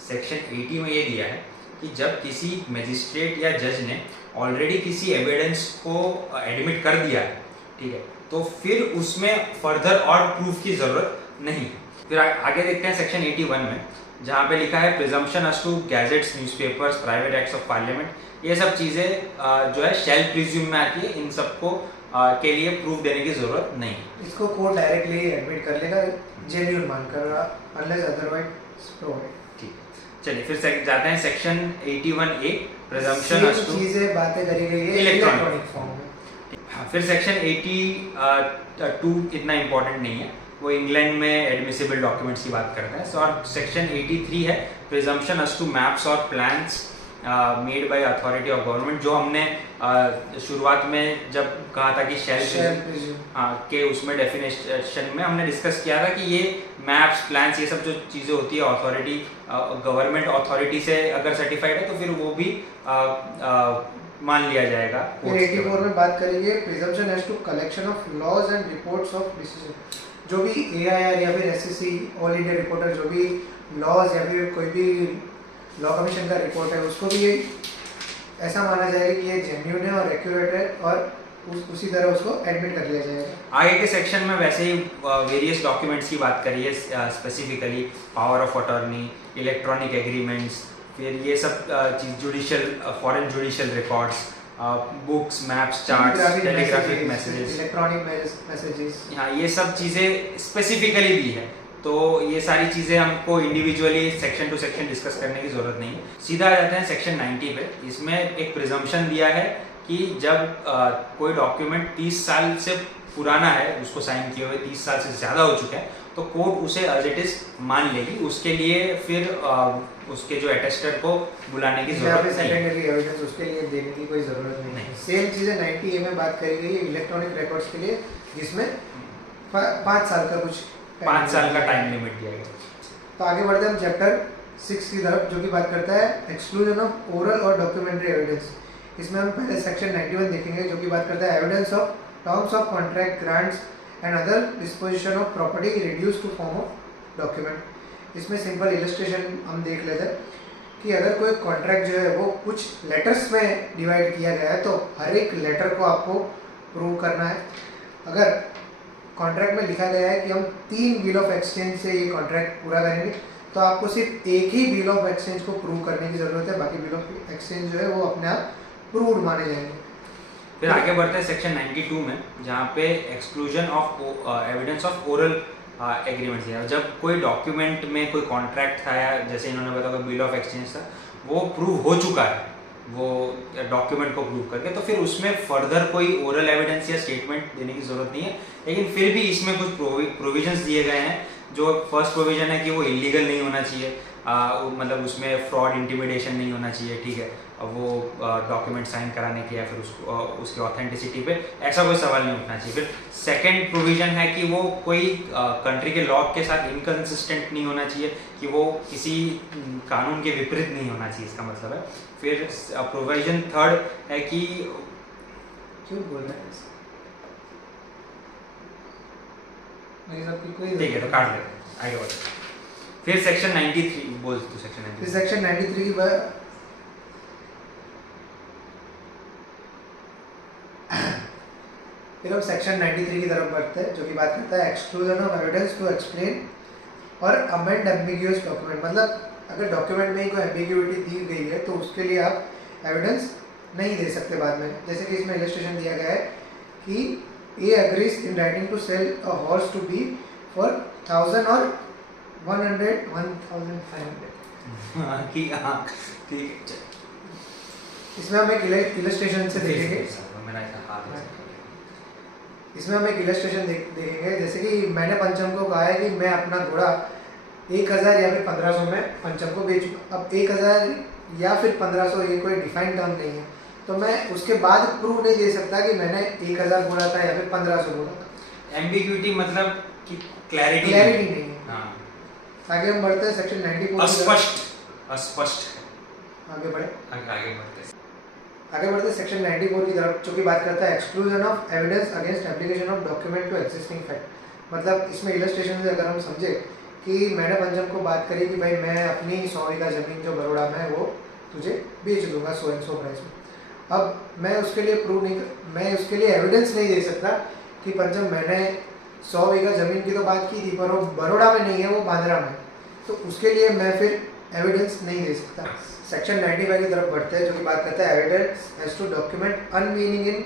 सेक्शन 80 में ये दिया है कि जब किसी मजिस्ट्रेट या जज ने ऑलरेडी किसी एविडेंस को एडमिट कर दिया है, ठीक है, तो फिर उसमें फर्दर और प्रूफ की जरूरत नहीं। फिर आगे देखते हैं सेक्शन 81 में, जहाँ पे लिखा है presumption as to gazettes, newspapers, private acts of parliament. ये सब चीज़ें जो है शैल प्रिज्यूम में आती है, इन सबको के लिए प्रूफ देने की जरूरत नहीं। इसको कोर्ट डायरेक्टली एडमिट कर लेगा जेन्युइन मानकर, अनलेस अदरवाइज प्रोवाइड। ठीक, चलिए फिर जाते हैं section 81A presumption as to चीज़ें बातें करी गई है इलेक्ट्रॉनिक फॉर्म में। फिर सेक्शन 82 इतना इम्पोर्टेंट नहीं है, वो इंग्लैंड में एडमिसिबल डॉक्यूमेंट्स की बात करते हैं। और सेक्शन 83 है प्रिजम्पशन एज टू मैप्स और plans made by authority of government. जो हमने शुरुआत में जब कहा था कि शैल के उसमें डेफिनेशन में हमने डिस्कस किया था कि ये मैप्स, प्लान्स, ये सब जो चीज़ें होती है अथॉरिटी, गवर्नमेंट अथॉरिटी से अगर सर्टिफाइड है तो फिर वो भी मान लिया जाएगा। फिर 84 में बात करेंगे presumption as to collection of laws and reports of decision. जो भी AIR या फिर SCC, ऑल इंडिया रिपोर्टर, जो भी लॉज या फिर कोई भी लॉ कमीशन का रिपोर्ट है, उसको भी ये ऐसा माना जाएगा कि ये जेन्युइन है और एक्यूरेट है और उसी तरह उसको एडमिट कर लिया जाएगा। आगे के सेक्शन में वैसे ही वेरियस डॉक्यूमेंट्स की बात करी है, specifically power of attorney, electronic agreements, फिर ये सब चीज judicial, foreign judicial records, books, maps, charts, telegraphic messages, electronic messages, हाँ ये सब चीज़ें स्पेसिफिकली दी है। तो ये सारी चीज़ें हमको individually section two section discuss करने की ज़रूरत नहीं है। सीधा आ जाते हैं सेक्शन 90 पे। इसमें एक प्रिजम्पशन दिया है कि जब कोई डॉक्यूमेंट 30 साल से पुराना है, उसको साइन किए हुए 30 साल से ज़्यादा हो चुका है, तो कोर्ट उसे एज इट इज मान लेगी। उसके लिए फिर उसके जो अटेस्टर को बुलाने की जरूरत नहीं है। सेकेंडरी एविडेंस उसके लिए देने की कोई ज़रूरत नहीं है। सेम चीज़ें 90A में बात करी गई है इलेक्ट्रॉनिक रिकॉर्ड्स के लिए, जिसमें 5 साल का कुछ 5 साल का टाइम लिमिट दिया गया। तो आगे बढ़ते हैं हम चैप्टर 6 की तरफ, जो कि बात करता है एक्सक्लूजन ऑफ ओरल और डॉक्यूमेंट्री एविडेंस। इसमें हम पहले सेक्शन 91 देखेंगे, जो कि बात करता है evidence of terms of contract, grants and other disposition of property reduce to form of document. इसमें सिंपल इलस्ट्रेशन हम देख लेते हैं कि अगर कोई कॉन्ट्रैक्ट जो है वो कुछ लेटर्स में डिवाइड किया गया है, तो हर एक लेटर को आपको प्रूव करना है। अगर कॉन्ट्रैक्ट में लिखा गया है कि हम 3 बिल ऑफ एक्सचेंज से ये कॉन्ट्रैक्ट पूरा करेंगे, तो आपको सिर्फ एक ही बिल ऑफ एक्सचेंज को प्रूव करने की ज़रूरत है, बाकी बिल ऑफ एक्सचेंज जो है वो अपने आप प्रूव्ड माने जाएंगे। फिर आगे बढ़ते हैं सेक्शन 92 में, जहाँ पे exclusion of evidence of oral agreements है। जब कोई डॉक्यूमेंट में कोई कॉन्ट्रैक्ट था, या जैसे इन्होंने बताया कोई बिल ऑफ एक्सचेंज था, वो प्रूव हो चुका है वो डॉक्यूमेंट को प्रूव करके, तो फिर उसमें फर्दर कोई ओरल एविडेंस या स्टेटमेंट देने की जरूरत नहीं है। लेकिन फिर भी इसमें कुछ प्रोविजंस दिए गए हैं। जो फर्स्ट प्रोविजन है कि वो इलीगल नहीं होना चाहिए, मतलब उसमें फ्रॉड, इंटिमिडेशन नहीं होना चाहिए, ठीक है। वो डॉक्यूमेंट साइन कराने के या फिर उसको उसकी ऑथेंटिसिटी पे ऐसा कोई सवाल नहीं उठना चाहिए। फिर सेकंड प्रोविजन है कि वो कोई कंट्री के लॉ के साथ इनकंसिस्टेंट नहीं होना चाहिए, कि वो किसी कानून के विपरीत नहीं होना चाहिए, इसका मतलब है। फिर प्रोविजन थर्ड है कि क्यों बोल रहे हैं ठीक है, तो काट लेते हैं, आगे बढ़ते। फिर सेक्शन 93 बोल तू, सेक्शन 93। सेक्शन 93 की फिर हम सेक्शन 93 की तरफ बढ़ते हैं, जो कि बात करता है exclusion of evidence to explain और अमेंड एम्बिग्यूअस डॉक्यूमेंट। मतलब अगर डॉक्यूमेंट में ही कोई एम्बिग्यूटी दी गई है, तो उसके लिए आप एविडेंस नहीं दे सकते बाद में। जैसे कि इसमें इलस्ट्रेशन दिया गया है कि A agrees in writing to sell a horse to B for 1000 और 1500। ठीक है। इसमें हम एक इलस्ट्रेशन से देखेंगे। इसमें हम एक इलस्ट्रेशन देखेंगे, जैसे कि मैंने पंचम को कहा है कि मैं अपना घोड़ा 1000 या फिर 1500 में पंचम को बेचूंगा। अब 1000 या फिर 1500 ये कोई डिफाइंड टर्म नहीं है, तो मैं उसके बाद प्रूव नहीं दे सकता कि मैंने 1000 बोला था या फिर 1500 बोला था। एम्बिग्यूटी मतलब कि क्लैरिटी नहीं है। हाँ। आगे हम बढ़ते हैं सेक्शन 94। अस्पष्ट आगे बढ़े, आगे बढ़ते हैं। आगे बढ़ते सेक्शन 94 की तरफ, जो कि बात करता है exclusion of evidence against application of document to existing fact. मतलब इसमें इलस्ट्रेशन से अगर हम समझे कि मैंने पंचम को बात करी कि भाई मैं अपनी 100 बीघा जमीन जो बड़ोड़ा में है वो तुझे बेच दूंगा 100 एंड 100 प्राइस में। अब मैं उसके लिए प्रूव नहीं, मैं उसके लिए एविडेंस नहीं दे सकता कि पंचम मैंने 100 बीघा जमीन की तो बात की थी, पर वो बड़ोड़ा में नहीं है, वो बांद्रा में, तो उसके लिए मैं फिर एविडेंस नहीं दे सकता। सेक्शन 95 की तरफ बढ़ते हैं, जो कि बात करता है evidence has to document unmeaning in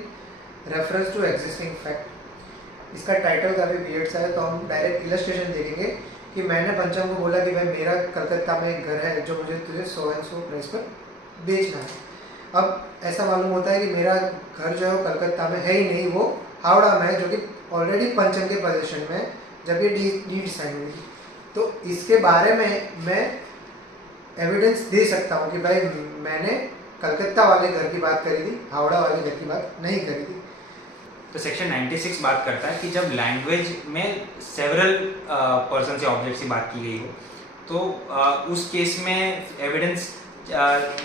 reference to existing fact. इसका टाइटल काफ़ी वियर्ड सा है, तो हम डायरेक्ट इलस्ट्रेशन देखेंगे कि मैंने पंचम को बोला कि भाई मेरा कलकत्ता में एक घर है जो मुझे तुझे 100 एंड 100 प्राइस पर बेचना है। अब ऐसा मालूम होता है कि मेरा घर जो है वो कलकत्ता में है ही नहीं, वो हावड़ा में है, जो कि ऑलरेडी पंचम के पोजीशन में जब ये डीड साइन हुई। तो इसके बारे में मैं एविडेंस दे सकता हूँ कि भाई मैंने कलकत्ता वाले घर की बात करी थी, हावड़ा वाले घर की बात नहीं करी थी। तो सेक्शन 96 बात करता है कि जब लैंग्वेज में सेवरल पर्सन से ऑब्जेक्ट की बात की गई हो, तो उस केस में एविडेंस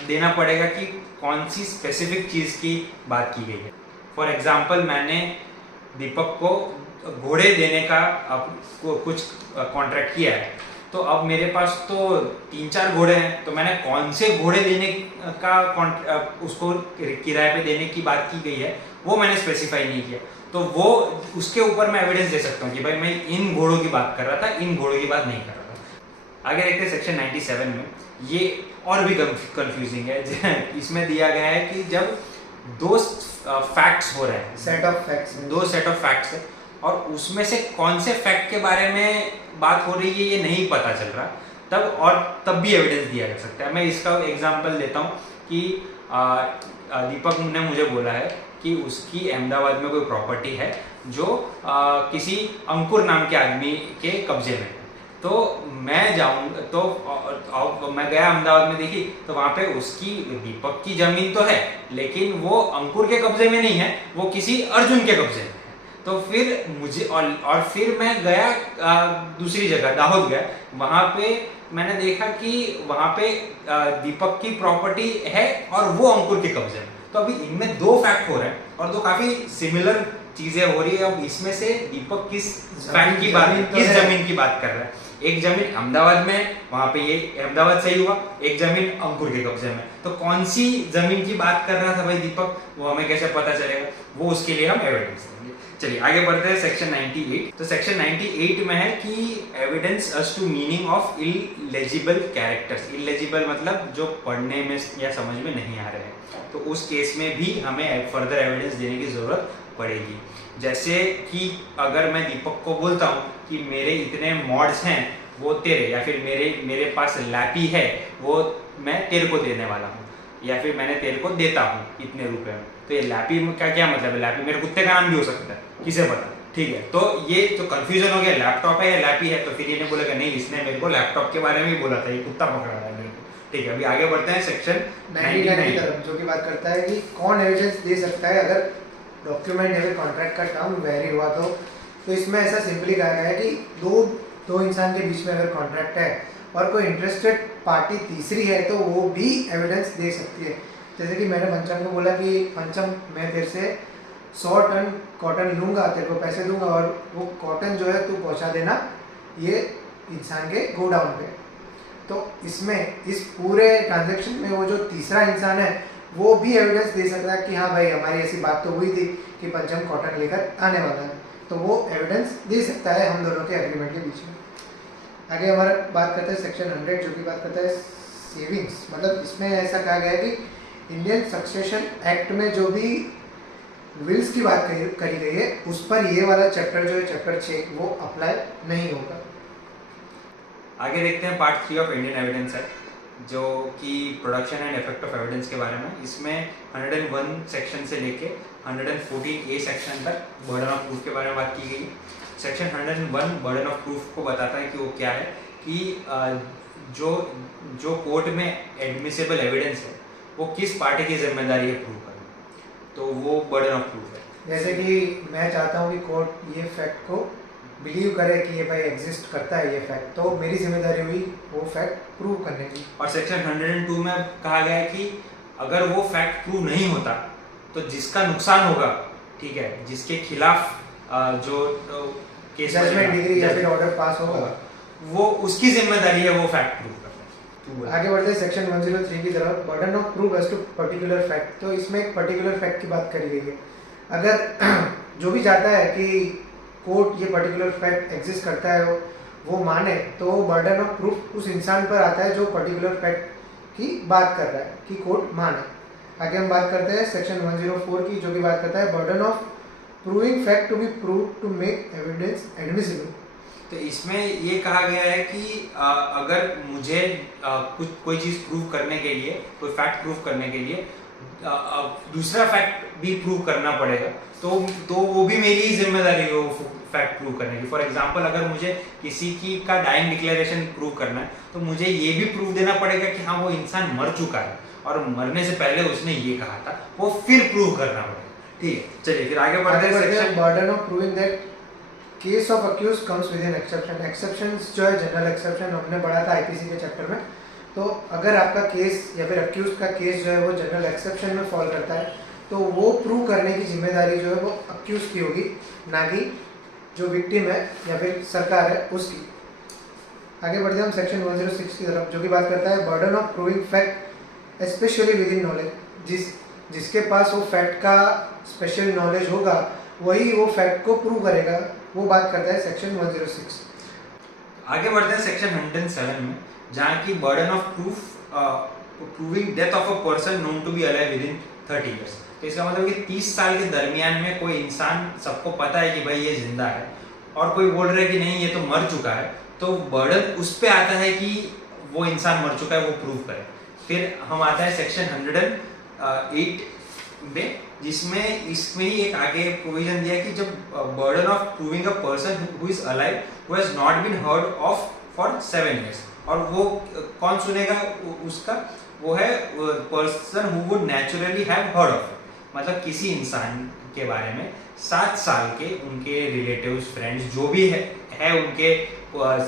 देना पड़ेगा कि कौन सी स्पेसिफिक चीज़ की बात की गई है। फॉर एग्जांपल, मैंने दीपक को घोड़े देने का कुछ कॉन्ट्रैक्ट किया है, तो अब मेरे पास तो 3-4 घोड़े हैं, तो मैंने कौन से घोड़े देने का उसको किराए पे देने की बात की गई है, वो मैंने स्पेसिफाई नहीं किया, तो वो उसके ऊपर मैं एविडेंस दे सकता हूँ कि भाई मैं इन घोड़ों की बात कर रहा था, इन घोड़ों की बात नहीं कर रहा था। आगे देखते हैं सेक्शन 97 में, ये और भी कंफ्यूजिंग है। इसमें दिया गया है कि जब दो फैक्ट्स हो रहे हैं, सेट ऑफ फैक्ट्स, दो सेट ऑफ फैक्ट्स है, और उसमें से कौन से फैक्ट के बारे में बात हो रही है ये नहीं पता चल रहा, तब भी एविडेंस दिया जा सकता है। मैं इसका एग्जांपल देता हूँ कि दीपक ने मुझे बोला है कि उसकी अहमदाबाद में कोई प्रॉपर्टी है जो किसी अंकुर नाम के आदमी के कब्जे में है। तो मैं जाऊँ तो मैं गया अहमदाबाद में, देखी तो वहाँ पे उसकी दीपक की जमीन तो है, लेकिन वो अंकुर के कब्जे में नहीं है, वो किसी अर्जुन के कब्जे में है। तो फिर मुझे और फिर मैं गया दूसरी जगह दाहोद गया, वहाँ पे मैंने देखा कि वहाँ पे दीपक की प्रॉपर्टी है और वो अंकुर के कब्जे में। तो अभी इनमें दो फैक्ट हो रहे हैं और दो काफी सिमिलर चीजें हो रही है। अब इसमें से दीपक किस फैक्ट की बात, किस जमीन की बात कर रहा है? एक जमीन अहमदाबाद में, वहां पे ये अहमदाबाद से ही हुआ, एक जमीन अंकुर के कब्जे में। तो कौन सी जमीन की बात कर रहा था भाई दीपक, वो हमें कैसे पता चलेगा? वो उसके लिए हम एविडेंस देंगे। चलिए आगे बढ़ते हैं सेक्शन 98। तो सेक्शन 98 में है कि evidence as to meaning of illegible characters. Illegible मतलब जो पढ़ने में या समझ में नहीं आ रहे हैं, तो उस केस में भी हमें फर्दर एविडेंस देने की जरूरत पड़ेगी। जैसे कि अगर मैं दीपक को बोलता हूँ कि मेरे इतने मॉड्स हैं वो तेरे, या फिर मेरे पास लैपी है वो मैं तेरे को देने वाला हूँ, या फिर मैंने तेरे को देता हूँ इतने रुपए में, तो ये लैपी का क्या मतलब है? लैपी मेरे कुत्ते का नाम भी हो सकता है, किसे पता? ठीक है, तो ये तो कंफ्यूजन हो गया, लैपटॉप है या लैपी है। तो फिर ये नहीं बोलेगा नहीं इसने मेरे को लैपटॉप के बारे में ही बोला था, ये कुत्ता पकड़ा रहा है मेरे को। ठीक है, अभी आगे बढ़ते हैं सेक्शन 99 की तरफ, जो की बात करता है कि कौन एविडेंस दे सकता है अगर डॉक्यूमेंट या फिर कॉन्ट्रैक्ट का टर्म वेरी हुआ तो इसमें ऐसा सिंपली कहा गया है कि दो इंसान के बीच में अगर कॉन्ट्रैक्ट है और कोई इंटरेस्टेड पार्टी तीसरी है तो वो भी एविडेंस दे सकती है। जैसे कि मैंने पंचम को बोला कि पंचम मैं तेरे से 100 टन कॉटन लूँगा, तेरे को पैसे दूंगा और वो कॉटन जो है तू पहुँचा देना ये इंसान के गोडाउन पे। तो इसमें इस पूरे ट्रांजैक्शन में वो जो तीसरा इंसान है वो भी एविडेंस दे सकता है कि हाँ भाई हमारी ऐसी बात तो हुई थी कि पंचम कॉटन लेकर आने वाला है, तो वो एविडेंस दे सकता है हम दोनों के एग्रीमेंट के बीच में। आगे हमारा बात करते हैं सेक्शन 100, जो कि बात करता है सेविंग्स। मतलब इसमें ऐसा कहा गया है कि इंडियन सक्सेशन एक्ट में जो भी विल्स की बात करी गई है उस पर ये वाला चैप्टर जो है चैप्टर 6 वो अप्लाई नहीं होगा। आगे देखते हैं part 3 of Indian evidence act, जो कि production and effect of evidence के बारे में। इसमें 101 सेक्शन से लेके 114A सेक्शन तक बर्डन ऑफ प्रूफ के बारे में बात की गई। सेक्शन 101 बर्डन ऑफ प्रूफ को बताता है कि वो क्या है, कि जो कोर्ट में एडमिसिबल एविडेंस है वो किस पार्टी की जिम्मेदारी है प्रूव करना, तो वो बर्डन ऑफ प्रूफ है। जैसे कि मैं चाहता हूँ कि कोर्ट ये फैक्ट को बिलीव करे कि ये भाई एग्जिस्ट करता है ये फैक्ट, तो मेरी जिम्मेदारी हुई वो फैक्ट प्रूव करने की। और सेक्शन 102 में कहा गया है कि अगर वो फैक्ट प्रूव नहीं होता तो जिसका नुकसान होगा, ठीक है, जिसके खिलाफ जो केस जजमेंट डिग्री या फिर ऑर्डर पास होगा, वो उसकी जिम्मेदारी है वो फैक्ट प्रूव करना। आगे बढ़ते हैं सेक्शन 103 की तरफ, burden of proof as to particular fact. तो इसमें एक पर्टिकुलर फैक्ट की बात करी गई है। अगर जो भी चाहता है कि कोर्ट ये पर्टिकुलर फैक्ट एग्जिस्ट करता है वो माने, तो बर्डन ऑफ प्रूफ उस इंसान पर आता है जो पर्टिकुलर फैक्ट की बात कर रहा है कि कोर्ट माने। आगे हम बात करते हैं सेक्शन 104 की, जो कि बात करता है burden of proving fact to be prove to make evidence admissible. तो इसमें ये कहा गया है कि अगर मुझे कोई चीज़ प्रूव करने के लिए, कोई फैक्ट प्रूव करने के लिए दूसरा फैक्ट भी प्रूव करना पड़ेगा, तो वो भी मेरी ही जिम्मेदारी है वो फैक्ट प्रूव करने की। फॉर एग्जांपल अगर मुझे किसी का डाइंग डिक्लेरेशन प्रूव करना है तो मुझे ये भी प्रूव देना पड़ेगा कि हाँ वो इंसान मर चुका है और मरने से पहले उसने ये कहा था, वो फिर प्रूव करना पड़ेगा। ठीक है, चलिए फिर आगे बढ़ते हैं section burden of proving that case of accuse comes with an exception. Exceptions जो है जनरल एक्सेप्शन हमने पढ़ा था आईपीसी के चैप्टर में। तो अगर आपका केस या फिर अक्यूज का केस जो है वो जनरल एक्सेप्शन में फॉल करता है तो वो प्रूव करने की जिम्मेदारी जो है वो अक्यूज की होगी, ना कि जो विक्टिम है या फिर सरकार है उसकी। आगे बढ़ते हैं हम सेक्शन 106 की तरफ, जो कि बात करता है burden of proving fact specially with in knowledge. जिसके पास वो फैक्ट का स्पेशल नॉलेज होगा वही वो फैक्ट को प्रूव करेगा, वो बात करता है सेक्शन 106। आगे बढ़ते हैं सेक्शन 107 में, जहाँ की burden of proving death of a person known to be alive within 30 years. तो इसका मतलब कि 30 साल के दरमियान में कोई इंसान, सबको पता है कि भाई ये जिंदा है और कोई बोल रहा है कि नहीं ये तो मर चुका है, तो बर्डन उस पे आता है कि वो इंसान मर चुका है, वो प्रूव करे। फिर हम आता है सेक्शन 108 में, जिसमें इसमें ही एक आगे प्रोविजन दिया है कि जब burden of proving a person who is alive who has not been heard of for 7 years. और वो कौन सुनेगा उसका, वो है person who would naturally have heard of, मतलब किसी इंसान के बारे में 7 साल के उनके रिलेटिव्स, फ्रेंड्स जो भी है उनके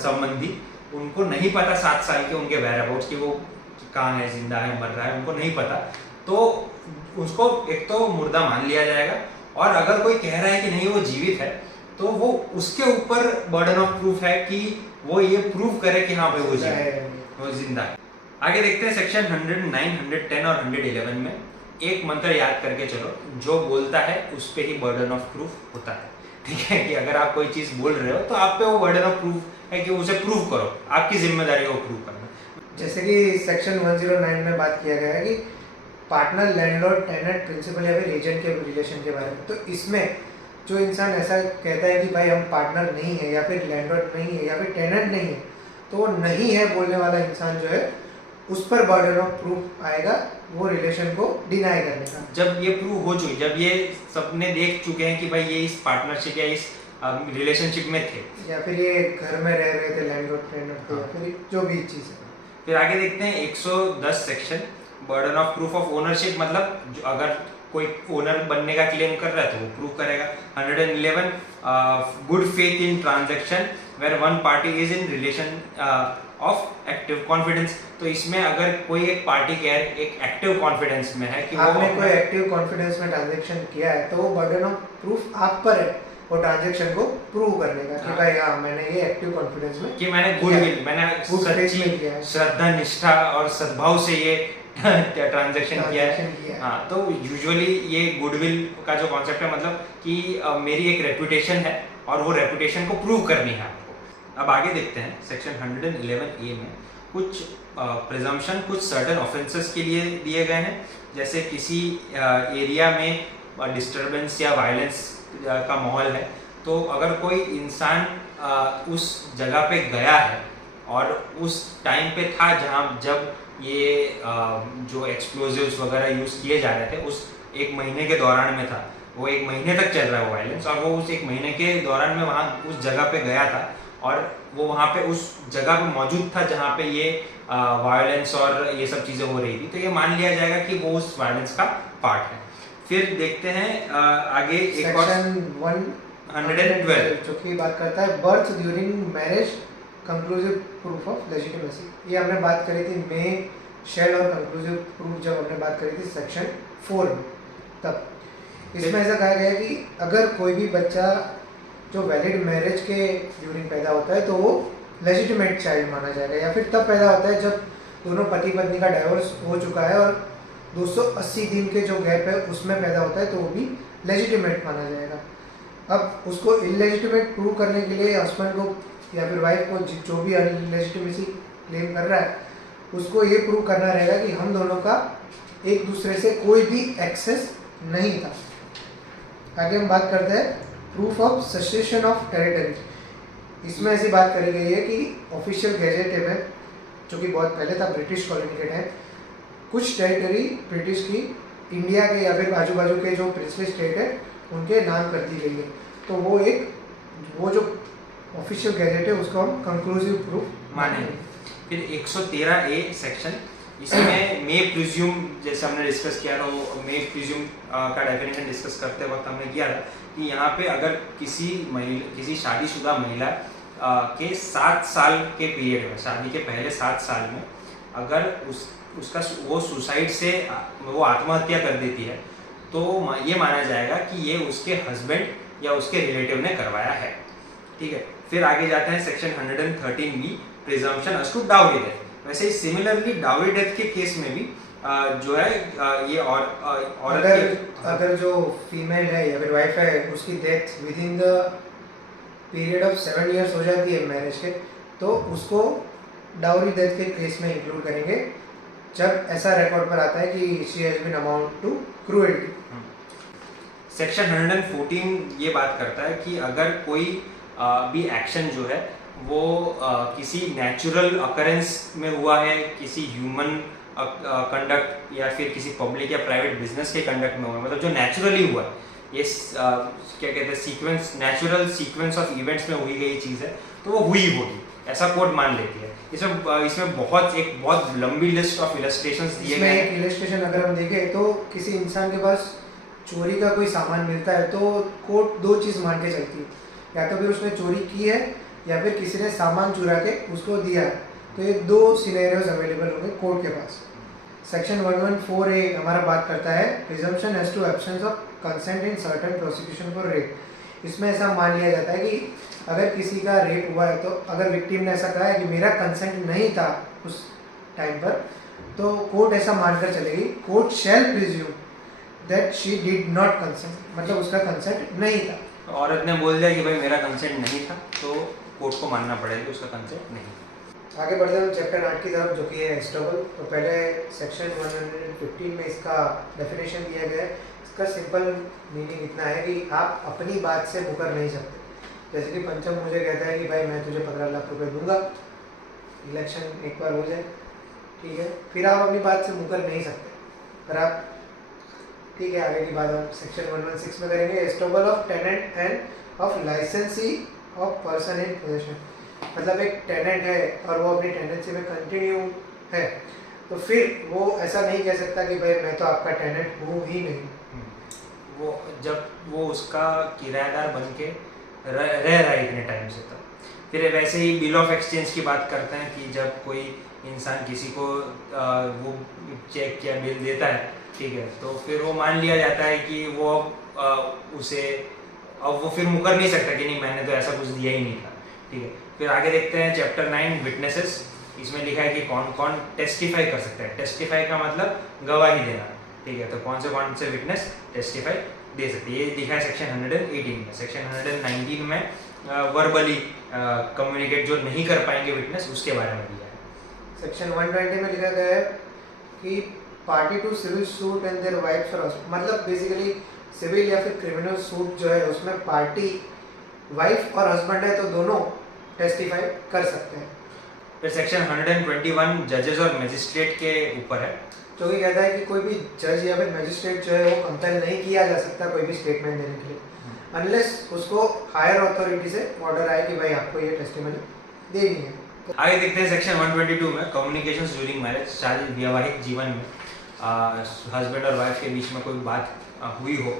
संबंधी, उनको नहीं पता 7 साल के उनके वेयरअबाउट्स कि वो कहाँ है, जिंदा है, मर रहा है, उनको नहीं पता, तो उसको एक तो मुर्दा मान लिया जाएगा। और अगर कोई कह रहा है कि नहीं वो जीवित है, तो वो उसके ऊपर बर्डन ऑफ प्रूफ है कि वो ये प्रूव करे कि हाँ भाई वो जिंदा है। आगे देखते हैं सेक्शन 109, 110 और 111 में एक मंत्र याद करके चलो, जो बोलता है उस पे ही बर्डन ऑफ प्रूफ होता है। ठीक है, कि अगर आप कोई चीज बोल रहे हो तो आप पे वो बर्डन ऑफ प्रूफ है कि उसे प्रूव करो, आपकी जिम्मेदारी है वो प्रूव करना। जैसे कि सेक्शन 109 में बात किया गया है कि पार्टनर, लैंडलॉर्ड, टेनेंट, प्रिंसिपल या फिर एजेंट के रिलेशन के बारे में। तो इसमें जो इंसान ऐसा कहता है कि भाई हम पार्टनर नहीं है या फिर लैंडलॉर्ड नहीं है या फिर टेनेंट नहीं है, तो वो नहीं है बोलने वाला इंसान जो है उस पर बर्डन ऑफ प्रूफ आएगा वो रिलेशन को डिनाई करने का। जब ये प्रूव हो चुकी, जब ये सबने देख चुके हैं कि भाई ये इस पार्टनरशिप या इस रिलेशनशिप में थे, या फिर ये घर में रह रहे थे लैंडलॉर्ड टेनेंट थे, या फिर जो भी चीज़ है। फिर आगे देखते हैं 110 section, burden of proof of ownership, मतलब अगर कोई ओनर बनने का क्लेम कर रहा है तो वो प्रूव करेगा। 111 good faith in transaction where one party is in relation of active confidence. तो इसमें अगर कोई एक पार्टी क्या है, एक एक्टिव कॉन्फिडेंस में है कि आपने कोई एक्टिव कॉन्फिडेंस में ट्रांजैक्शन किया है, तो वो बर्डन ऑफ प्रूफ आप पर है वो ट्रांजैक्शन को प्रूव करने का कि भाई हाँ मैंने ये एक्टिव कॉन्फिडेंस में कि मैंने गुडविल, मैंने सच्ची श्रद्धा, निष्ठा और सद्भाव से ये ट्रांजैक्शन किया है। हाँ, तो यूजुअली ये गुडविल का जो कॉन्सेप्ट है, मतलब कि मेरी एक रेपुटेशन है और वो रेपुटेशन को प्रूव करनी है आपको। अब आगे देखते हैं सेक्शन 111A में कुछ प्रिजम्पशन, कुछ सर्टेन ऑफेंसेस के लिए दिए गए हैं। जैसे किसी एरिया में डिस्टर्बेंस या वायलेंस का माहौल है, तो अगर कोई इंसान उस जगह पे गया है और उस टाइम पे था जब ये जो एक्सप्लोजिव्स वगैरह यूज़ किए जा रहे थे, उस 1 महीने के दौरान में था, वो 1 महीने तक चल रहा है वो वायलेंस, और वो उस 1 महीने के दौरान में वहाँ उस जगह पे गया था और वो वहाँ पे उस जगह पे मौजूद था जहाँ पे ये वायलेंस और ये सब चीज़ें हो रही थी, तो ये मान लिया जाएगा कि वो उस वायलेंस का पार्ट है। फिर देखते हैं आगे एक और 112 जो कि बात करता है birth during marriage conclusive proof of legitimacy. ये हमने बात करी थी मे, शेल और कंक्लूसिव प्रूफ जब हमने बात करी थी सेक्शन 4 में, तब इसमें ऐसा कहा गया कि अगर कोई भी बच्चा जो वैलिड मैरिज के ड्यूरिंग पैदा होता है तो वो लेजिटिमेट चाइल्ड माना जाएगा, या फिर तब पैदा होता है जब दोनों पति पत्नी का डाइवोर्स हो चुका है और 280 दिन के जो गैप है उसमें पैदा होता है तो वो भी लेजिटिमेट माना जाएगा। अब उसको इलेजिटिमेट प्रूव करने के लिए हस्बैंड को या फिर वाइफ को जो भी अनलेजिटिमेसी क्लेम कर रहा है उसको ये प्रूव करना रहेगा कि हम दोनों का एक दूसरे से कोई भी एक्सेस नहीं था। आगे हम बात करते हैं proof of secession of territory. इसमें ऐसी बात करी गई है कि ऑफिशियल गैजेट में, जो कि बहुत पहले था, ब्रिटिश कॉलोनी के टाइम, कुछ टेरिटरी ब्रिटिश की इंडिया के या फिर आजू बाजू के जो प्रिंसली स्टेट है उनके नाम कर दी गई है, तो वो जो ऑफिशियल गैजेट है उसको हम कंक्लूसिव प्रूफ मानेंगे। फिर 113A सेक्शन, इसमें मे प्रिज्यूम, जैसे हमने डिस्कस किया था, वो मे प्रिज्यूम का डेफिनेशन डिस्कस करते वक्त हमने किया था कि यहाँ पे अगर किसी शादीशुदा महिला के 7 साल के पीरियड में, शादी के पहले 7 साल में अगर उसका वो सुसाइड से वो आत्महत्या कर देती है, तो ये माना जाएगा कि ये उसके हस्बैंड या उसके रिलेटिव ने करवाया है। ठीक है, फिर आगे जाते हैं section 113B, presumption as to dowry death. वैसे ही सिमिलरली डाउरी डेथ के केस में भी जो है ये और औरत अगर के अगर जो फीमेल है या फिर वाइफ है उसकी death within the period of 7 years हो जाती है मैरिज के, तो उसको डाउरी डेथ के केस में इंक्लूड करेंगे जब ऐसा रिकॉर्ड पर आता है कि she has been amount to cruelty. Section 114 ये बात करता है कि अगर कोई भी एक्शन जो है वो किसी नेचुरल अकरेंस में हुआ है, किसी ह्यूमन कंडक्ट या फिर किसी पब्लिक या प्राइवेट बिजनेस के कंडक्ट में हुआ है, मतलब जो नेचुरली हुआ है, ये क्या कहते हैं sequence, natural sequence of events में हुई गई चीज़ है, तो वो हुई होगी, ऐसा कोर्ट मान लेती है। इसमें बहुत लंबी लिस्ट ऑफ इलस्ट्रेशंस दिए गए हैं। एक इलस्ट्रेशन अगर हम देखें तो किसी इंसान के पास चोरी का कोई सामान मिलता है तो कोर्ट दो चीज़ मान के चलती है, या तो फिर उसने चोरी की है या फिर किसी ने सामान चुरा के उसको दिया है, तो ये दो सिनेरियोज अवेलेबल होंगे कोर्ट के पास। सेक्शन 114A हमारा बात करता है presumption as to absence of consent in certain prosecution for rape. इसमें ऐसा मान लिया जाता है कि अगर किसी का रेप हुआ है तो अगर विक्टिम ने ऐसा कहा है कि मेरा कंसेंट नहीं था उस टाइम पर, तो कोर्ट ऐसा मानकर चलेगी, court shell presume that she did not consent, मतलब उसका कंसेंट नहीं था। औरत ने बोल दिया कि भाई मेरा कंसेंट नहीं था, तो कोर्ट को मानना पड़ेगा उसका कंसेंट नहीं था। आगे बढ़ते हैं चैप्टर 8 की तरफ जो कि है एस्टॉबल। तो पहले सेक्शन 115 में इसका डेफिनेशन दिया गया है। इसका सिंपल मीनिंग इतना है कि आप अपनी बात से मुकर नहीं सकते। जैसे कि पंचम मुझे कहता है कि भाई मैं तुझे 15 लाख रुपए दूंगा, इलेक्शन एक बार हो जाए, ठीक है, फिर आप अपनी बात से मुकर नहीं सकते, पर आप ठीक है, आगे की बात हम सेक्शन 116 में करेंगे। एस्टॉबल ऑफ टेनेंट एंड ऑफ लाइसेंसी ऑफ पर्सन इन पोजेशन, मतलब एक टेनेंट है और वो अपनी टेनेंसी में कंटिन्यू है, तो फिर वो ऐसा नहीं कह सकता कि भाई मैं तो आपका टेनेंट हूँ ही नहीं। वो जब वो उसका किराएदार बन के रह रहा है इतने टाइम से, तब फिर वैसे ही बिल ऑफ एक्सचेंज की बात करते हैं कि जब कोई इंसान किसी को वो चेक या बिल देता है, ठीक है, तो फिर वो मान लिया जाता है कि वो उसे अब वो फिर मुकर नहीं सकता कि नहीं मैंने तो ऐसा कुछ दिया ही नहीं था, ठीक है। फिर आगे देखते हैं चैप्टर 9 विटनेसेस। इसमें लिखा है कि कौन कौन टेस्टिफाई कर सकता है। टेस्टिफाई का मतलब गवाही देना, ठीक है, तो कौन से विटनेस टेस्टिफाई दे सकते हैं, ये लिखा है सेक्शन 118 में। सेक्शन 119 में वर्बली कम्युनिकेट जो नहीं कर पाएंगे विटनेस, उसके बारे में दिया है। सेक्शन 120 में लिखा गया है कि party to civil suit and their wife's और मतलब बेसिकली सिविल या फिर क्रिमिनल सूट जो है उसमें पार्टी वाइफ और हस्बैंड है तो दोनों टेस्टिफाई कर सकते हैं। फिर सेक्शन 121 जजेस और मजिस्ट्रेट के ऊपर है, जो कि कहता है कि कोई भी जज या फिर मजिस्ट्रेट जो है वो कंपेल नहीं किया जा सकता कोई भी स्टेटमेंट देने के लिए, अनलेस उसको हायर अथॉरिटी से ऑर्डर आए कि भाई आपको ये टेस्टिमनी देनी है। तो आगे देखते हैं सेक्शन 122 में कम्युनिकेशंस ड्यूरिंग मैरिज। शादी वैवाहिक जीवन में हस्बैंड और वाइफ के बीच में कोई बात हुई हो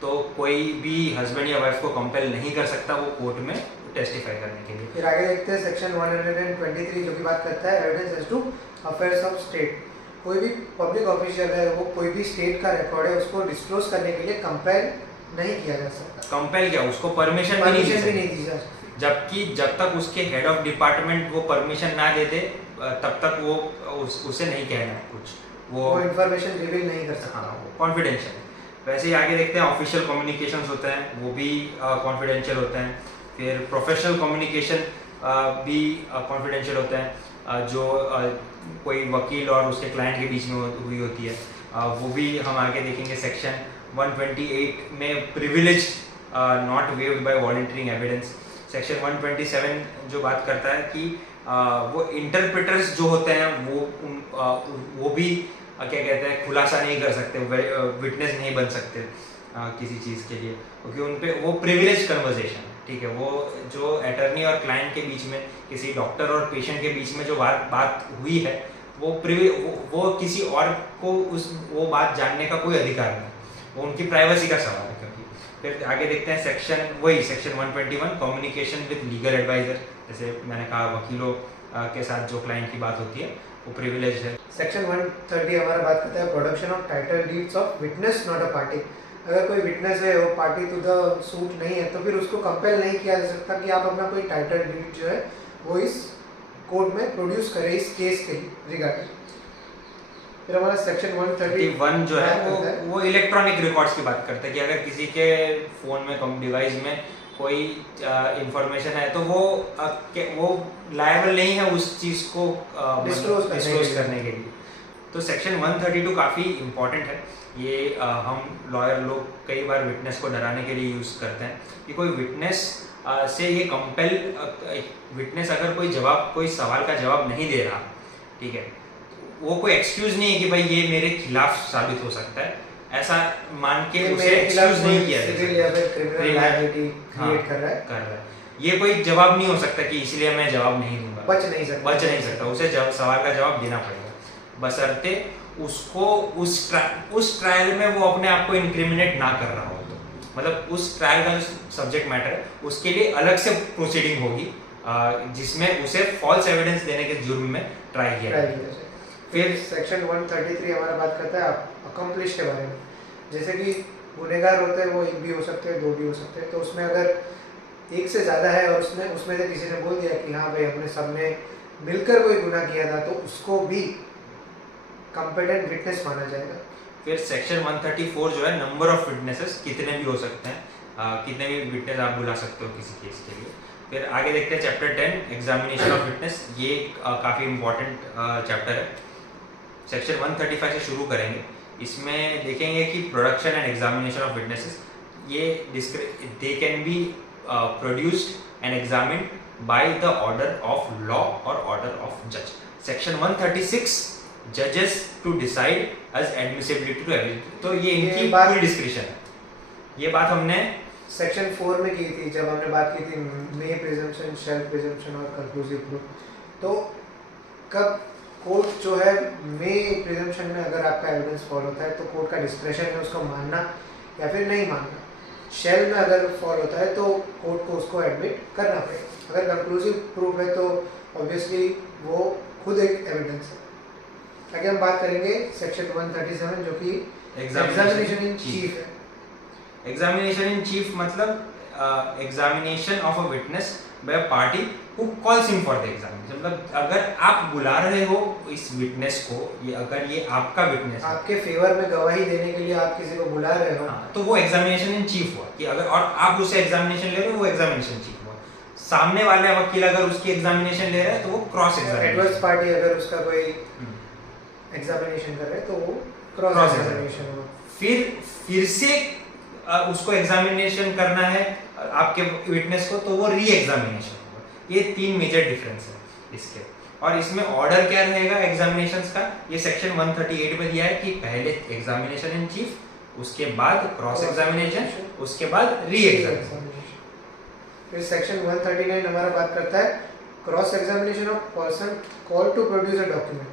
तो कोई भी हस्बैंड या वाइफ को कंपेल नहीं कर सकता वो कोर्ट में टेस्टिफाई करने के लिए। फिर आगे देखते हैं सेक्शन 123 जो की बात करता है evidence as to affairs of state. कोई भी पब्लिक ऑफिशियल है वो कोई भी स्टेट का रिकॉर्ड है उसको डिस्क्लोज करने के लिए कंपेल नहीं किया जा सकता। कंपेल क्या, उसको परमिशन भी नहीं दी जा सकती, जबकि जब तक उसके हेड ऑफ डिपार्टमेंट वो परमिशन ना दे दे तब तक वो उसे नहीं कहना है कुछ, वो इंफॉर्मेशन रिवील नहीं कर सकता, हाँ, कॉन्फिडेंशियल। वैसे ही आगे देखते हैं ऑफिशियल कम्युनिकेशंस होते हैं वो भी कॉन्फिडेंशियल होते हैं। फिर प्रोफेशनल कम्युनिकेशन भी कॉन्फिडेंशियल होते हैं, जो कोई वकील और उसके क्लाइंट के बीच में हुई होती है, वो भी हम आगे देखेंगे। सेक्शन 128 में privilege not waived by volunteering evidence. Section 127 जो बात करता है कि वो इंटरप्रेटर्स जो होते हैं वो भी क्या कहते हैं खुलासा नहीं कर सकते, विटनेस नहीं बन सकते किसी चीज़ के लिए, क्योंकि उन पे वो प्रिविलेज कन्वर्सेशन, ठीक है, वो जो अटर्नी और क्लाइंट के बीच में, किसी डॉक्टर और पेशेंट के बीच में जो बात हुई है वो किसी और को वो बात जानने का कोई अधिकार नहीं, वो उनकी प्राइवेसी का सवाल है। क्योंकि फिर आगे देखते हैं section 121 communication with legal adviser. जैसे मैंने कहा वकीलों के साथ जो क्लाइंट की बात होती है वो प्रिविलेज है। सेक्शन 130 हमारा बात करता है production of title deeds of witness not a party. अगर कोई विटनेस है वो पार्टी टू द सूट नहीं है तो फिर उसको कंपेल नहीं किया जा सकता कि आप अपना कोई टाइटल डीड जो है वो इस कोर्ट में प्रोड्यूस करें इस केस के रिगार्डिंग। फिर हमारा सेक्शन 131 जो है करता है। वो इलेक्ट्रॉनिक रिकॉर्ड्स की बात करता है कि अगर किसी के फोन में डिवाइस में कोई इंफॉर्मेशन है तो वो लायबल नहीं है उस चीज को डिस्क्लोज करने के लिए। तो सेक्शन 132 काफ़ी इम्पॉर्टेंट है। ये हम लॉयर लोग कई बार विटनेस को डराने के लिए यूज़ करते हैं कि कोई विटनेस से ये विटनेस अगर कोई सवाल का जवाब नहीं दे रहा, ठीक है, वो कोई एक्सक्यूज नहीं है कि भाई ये मेरे खिलाफ साबित हो सकता है, ऐसा मान के उसे एक्सक्यूज नहीं किया कर रहा है। ये कोई जवाब नहीं हो सकता कि इसलिए मैं जवाब नहीं दूंगा, बच नहीं सकता। उसे सवाल का जवाब देना पड़ेगा, बशर्ते उसको उस ट्रायल में वो अपने आप को इंक्रिमिनेट ना कर रहा हो। तो मतलब उस ट्रायल का जो सब्जेक्ट मैटर है उसके लिए अलग से प्रोसीडिंग होगी जिसमें उसे फॉल्स एविडेंस देने के जुर्म में ट्राई किया जाएगा। फिर सेक्शन 133 हमारा बात करता है अकम्प्लिश के बारे में। जैसे कि गुनहगार होते हैं वो एक भी हो सकते हैं, दो भी हो सकते हैं। तो उसमें अगर एक से ज़्यादा है और उसमें से किसी ने बोल दिया कि हाँ भाई हमने सबने मिलकर कोई गुनाह किया था, तो उसको भी कॉम्पिटेंट विटनेस माना जाएगा। फिर सेक्शन 134 जो है नंबर ऑफ विटनेसेस, कितने भी हो सकते हैं, कितने भी विटनेस आप बुला सकते हो किसी केस के लिए। फिर आगे देखते हैं चैप्टर 10 एग्जामिनेशन ऑफ विटनेस। ये काफ़ी इंपॉर्टेंट चैप्टर है। सेक्शन 135 से शुरू करेंगे। इसमें देखेंगे कि production and examination of witnesses, ये they can be produced and examined by the order of law और ऑर्डर ऑफ जज। सेक्शन 136 जजेस to decide as admissibility to evidence. तो ये इनकी पूरी डिस्क्रिप्शन है। ये बात हमने सेक्शन 4 में की थी जब हमने बात की थी मे प्रिजम्पशन, शेल प्रिजम्पशन और कंक्लूसिव प्रूफ। तो कब कोर्ट जो है मे प्रिजम्पशन में अगर आपका एविडेंस फॉल होता है तो कोर्ट का डिस्क्रेशन है उसको मानना या फिर नहीं मानना। शेल में अगर फॉल होता है तो कोर्ट को उसको एडमिट करना पड़ेगा। अगर कंक्लूसिव प्रूफ है तो ऑब्वियसली वो खुद एक एविडेंस है। आगे हम बात करेंगे सेक्शन 137 जो कि एग्जामिनेशन इन चीफ है। एग्जामिनेशन इन चीफ मतलब examination of a witness bye a party who calls him for the examination. मतलब अगर आप बुला रहे हो इस विटनेस को, अगर ये आपका विटनेस आपके फेवर में गवाही देने के लिए आप किसी को बुला रहे हो, तो वो एग्जामिनेशन इन चीफ हुआ कि अगर और आप उससे एग्जामिनेशन ले रहे हो वो एग्जामिनेशन चीफ हुआ। सामने वाले वकील अगर उसकी एग्जामिनेशन ले रहा है तो वो क्रॉस एग्जामिनेशन। एडवर्स पार्टी अगर उसका कोई एग्जामिनेशन कर रहे हैं तो वो क्रॉस एग्जामिनेशन हुआ। फिर से उसको एग्जामिनेशन करना है आपके विटनेस को तो वो री एग्जामिनेशन होगा। ये 3 मेजर डिफरेंस है इसके। और इसमें ऑर्डर क्या रहेगा एग्जामिनेशंस का, ये सेक्शन 138 में दिया है कि पहले एग्जामिनेशन इन चीफ, उसके बाद क्रॉस एग्जामिनेशन, उसके बाद री एग्जामिनेशन। फिर सेक्शन 139 हमारा बात करता है cross examination of person called to produce a document.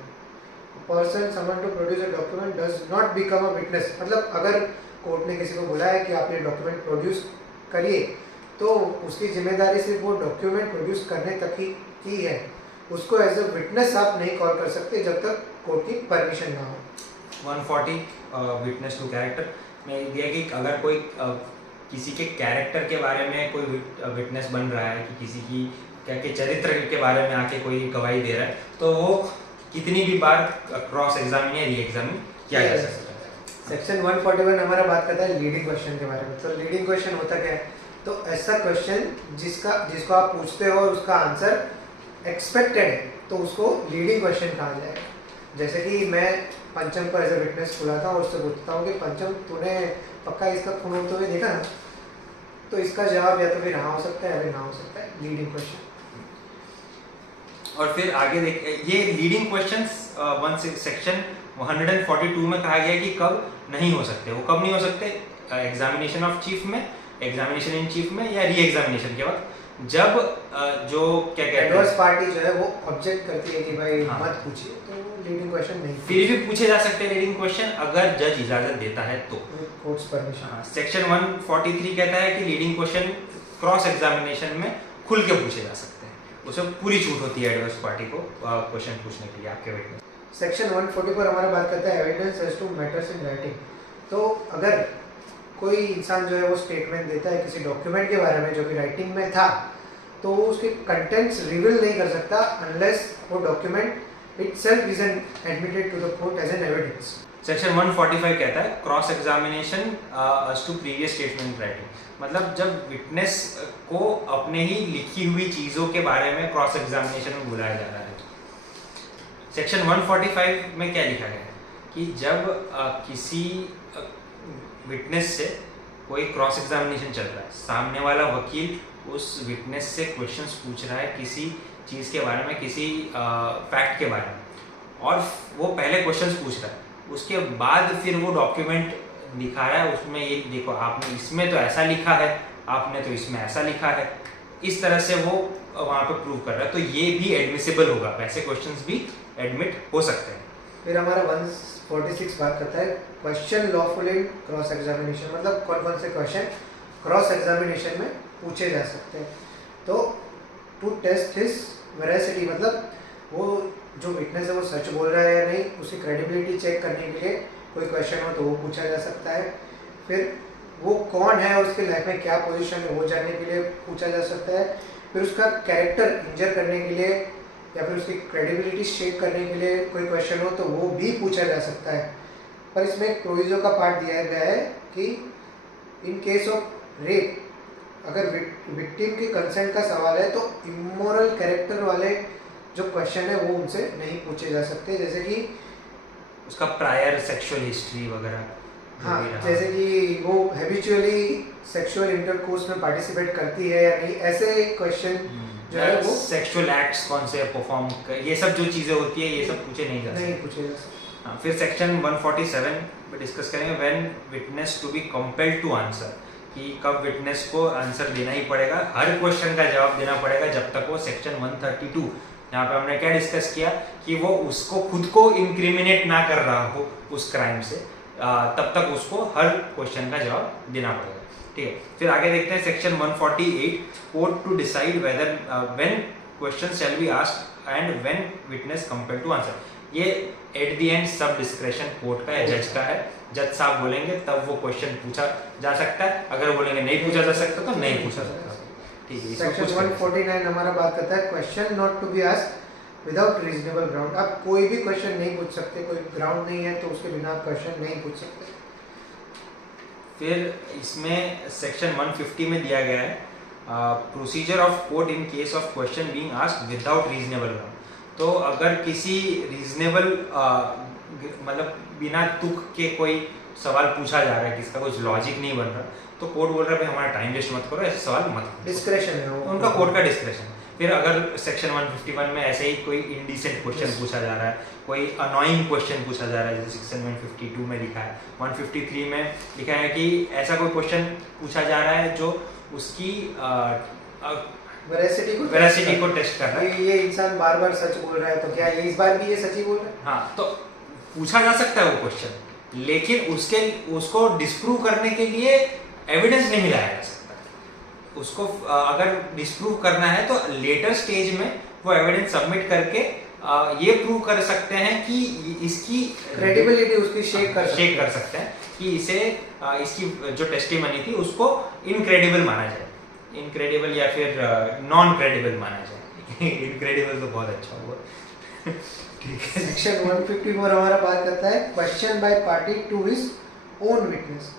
Person summon to produce a document does not become a witness. मतलब अगर कोर्ट ने किसी को बुलाया है कि आप ये डॉक्यूमेंट प्रोड्यूस करिए तो उसकी जिम्मेदारी सिर्फ वो डॉक्यूमेंट प्रोड्यूस करने तक ही की है। उसको एज अ विटनेस आप नहीं कॉल कर सकते जब तक कोर्ट की परमिशन ना हो। 140 विटनेस टू कैरेक्टर में दिया कि अगर कोई किसी के कैरेक्टर के बारे में कोई विटनेस बन रहा है कि किसी की क्या के चरित्र के बारे में आके कोई गवाही दे रहा है तो वो कितनी भी बार क्रॉस एग्जामिन या री एग्जामिन किया जा सकता है। सेक्शन 141 हमारा बात करता है लीडिंग क्वेश्चन के बारे में। तो लीडिंग क्वेश्चन होता क्या है, तो ऐसा क्वेश्चन जिसको आप पूछते हो और उसका आंसर एक्सपेक्टेड है तो उसको लीडिंग क्वेश्चन कहा जाएगा। जैसे कि मैं पंचम को एज ए विटनेस बुलाता हूँ और उससे पूछता हूँ कि पंचम तूने पक्का इसका खून होते हुए देखा ना, तो इसका जवाब या तो फिर हाँ हो सकता है या फिर ना हो सकता है, लीडिंग क्वेश्चन। और फिर आगे ये लीडिंग क्वेश्चंस सेक्शन 142 में कहा गया कि कब नहीं हो सकते। वो कब नहीं हो सकते, एग्जामिनेशन ऑफ चीफ में, एग्जामिनेशन इन चीफ में या री एग्जामिनेशन के वक्त, जब जो क्या कहते हैं एडवर्स पार्टी जो है वो ऑब्जेक्ट करती है कि भाई मत पूछिए, तो लीडिंग क्वेश्चन नहीं। फिर भी पूछे जा सकते हैं लीडिंग क्वेश्चन अगर जज इजाजत देता है तो, कोर्ट्स परमिशन। सेक्शन 143 कहता है कि लीडिंग क्वेश्चन क्रॉस एग्जामिनेशन में खुल के पूछे जा सकते हैं, उसमें पूरी छूट होती है एडवर्स पार्टी को क्वेश्चन पूछने के लिए आपके विटनेस। सेक्शन 144 हमारा बात करता है evidence as to matters in writing. तो अगर कोई इंसान जो है वो स्टेटमेंट देता है किसी डॉक्यूमेंट के बारे में जो कि राइटिंग में था, तो वो उसके कंटेंट्स रिवील नहीं कर सकता अनलेस वो document itself is an admitted to the court as an evidence. Section 145 कहता है cross examination as to previous statement writing, मतलब जब विटनेस को अपने ही लिखी हुई चीज़ों के बारे में क्रॉस एग्जामिनेशन में बुलाया जा रहा है। सेक्शन 145 में क्या लिखा गया है कि जब किसी विटनेस से कोई क्रॉस एग्जामिनेशन चल रहा है, सामने वाला वकील उस विटनेस से क्वेश्चंस पूछ रहा है किसी चीज़ के बारे में, किसी फैक्ट के बारे में, और वो पहले क्वेश्चंस पूछ रहा है, उसके बाद फिर वो डॉक्यूमेंट दिखा रहा है, उसमें ये देखो आपने इसमें तो ऐसा लिखा है, आपने तो इसमें ऐसा लिखा है, इस तरह से वो वहाँ पे प्रूव कर रहा है, तो ये भी एडमिसिबल होगा, वैसे क्वेश्चंस भी एडमिट हो सकते हैं। फिर हमारा 146 बात करता है क्वेश्चन लॉफुल इन क्रॉस एग्जामिनेशन, मतलब कौन कौन से क्वेश्चन क्रॉस एग्जामिनेशन में पूछे जा सकते हैं। तो टू टेस्ट हिज वेरासिटी, मतलब वो जो विटनेस है वो सच बोल रहा है या नहीं, उसकी क्रेडिबिलिटी चेक करने के लिए कोई क्वेश्चन हो तो वो पूछा जा सकता है। फिर वो कौन है और उसके लाइफ में क्या पोजीशन है वो जानने के लिए पूछा जा सकता है। फिर उसका कैरेक्टर इंजर करने के लिए या फिर उसकी क्रेडिबिलिटी शेक करने के लिए कोई क्वेश्चन हो तो वो भी पूछा जा सकता है। पर इसमें एक प्रोविजो का पार्ट दिया गया है कि इन केस ऑफ रेप, अगर विक्टिम के कंसेंट का सवाल है तो इमोरल कैरेक्टर वाले जो क्वेश्चन है वो उनसे नहीं पूछे जा सकते, जैसे कि उसका प्रायर सेक्सुअल हिस्ट्री वगैरह। हाँ, जैसे कि वो हैबिचुअली सेक्सुअल इंटरकोर्स में पार्टिसिपेट करती है या नहीं, ऐसे क्वेश्चन जो है वो सेक्सुअल एक्ट्स कौन से परफॉर्म, ये सब जो चीजें होती है ये सब पूछे नहीं जा सकते। नहीं पूछे जा सकते। हाँ, फिर सेक्शन 147 में डिस्कस करेंगे when witness to be compelled to answer, कि कब विटनेस को आंसर देना ही पड़ेगा, हर क्वेश्चन का जवाब देना पड़ेगा जब तक वो सेक्शन 132, यहाँ पे हमने क्या डिस्कस किया कि वो उसको खुद को इंक्रिमिनेट ना कर रहा हो उस क्राइम से, तब तक उसको हर क्वेश्चन का जवाब देना पड़ेगा। ठीक है, फिर आगे देखते हैं section 148 court to decide whether when question shall be asked and when witness compelled to answer. ये एट द एंड सब डिस्क्रेशन कोर्ट का या जज का है, जज साहब बोलेंगे तब वो क्वेश्चन पूछा जा सकता है, अगर बोलेंगे नहीं पूछा जा सकता तो नहीं पूछा जा सकता। ठीक है, सेक्शन 149 हमारा बात करता है question not to be asked without reasonable ground. आप कोई भी क्वेश्चन नहीं पूछ सकते, कोई ग्राउंड नहीं है तो उसके बिना आप क्वेश्चन नहीं पूछ सकते। फिर इसमें सेक्शन 150 में दिया गया है procedure of court in case of question being asked without reasonable ground. तो अगर किसी रीजनेबल मतलब बिना तुक के कोई सवाल पूछा जा रहा है, किसका कुछ लॉजिक नहीं बन रहा, तो कोर्ट बोल रहा है भाई हमारा टाइम वेस्ट मत करो, ऐसे सवाल मत करो। डिस्क्रेशन है वो, उनका कोर्ट का डिस्क्रेशन। फिर अगर सेक्शन 151 में ऐसे ही कोई इंडिसेंट क्वेश्चन पूछा जा रहा है, कोई अनोइंग क्वेश्चन पूछा जा रहा है, जैसे सेक्शन 152 में लिखा है, 153 में लिखा है कि ऐसा कोई क्वेश्चन पूछा जा रहा है जो उसकी वेरासिटी को टेस्ट कर रहा है। ये इंसान बार बार सच बोल रहा है तो क्या ये इस बार भी ये सच ही बोल रहा है? हाँ, तो पूछा जा सकता है वो क्वेश्चन, लेकिन उसको डिस्प्रूव करने के लिए एविडेंस नहीं लाया जा सकता। उसको अगर डिस्प्रूव करना है तो लेटर स्टेज में वो एविडेंस सबमिट करके ये प्रूव कर सकते हैं कि इसकी क्रेडिबिलिटी उसकी शेक कर सकते हैं कि इसे इसकी जो टेस्टिमनी थी उसको इनक्रेडिबल माना जाए, इनक्रेडिबल या फिर नॉन क्रेडिबल माना जाए। इनक्रेडिबल तो बहुत अच्छा हुआ। ठीक है, सेक्शन 154 हमारा बात करता है question by party to his own witness.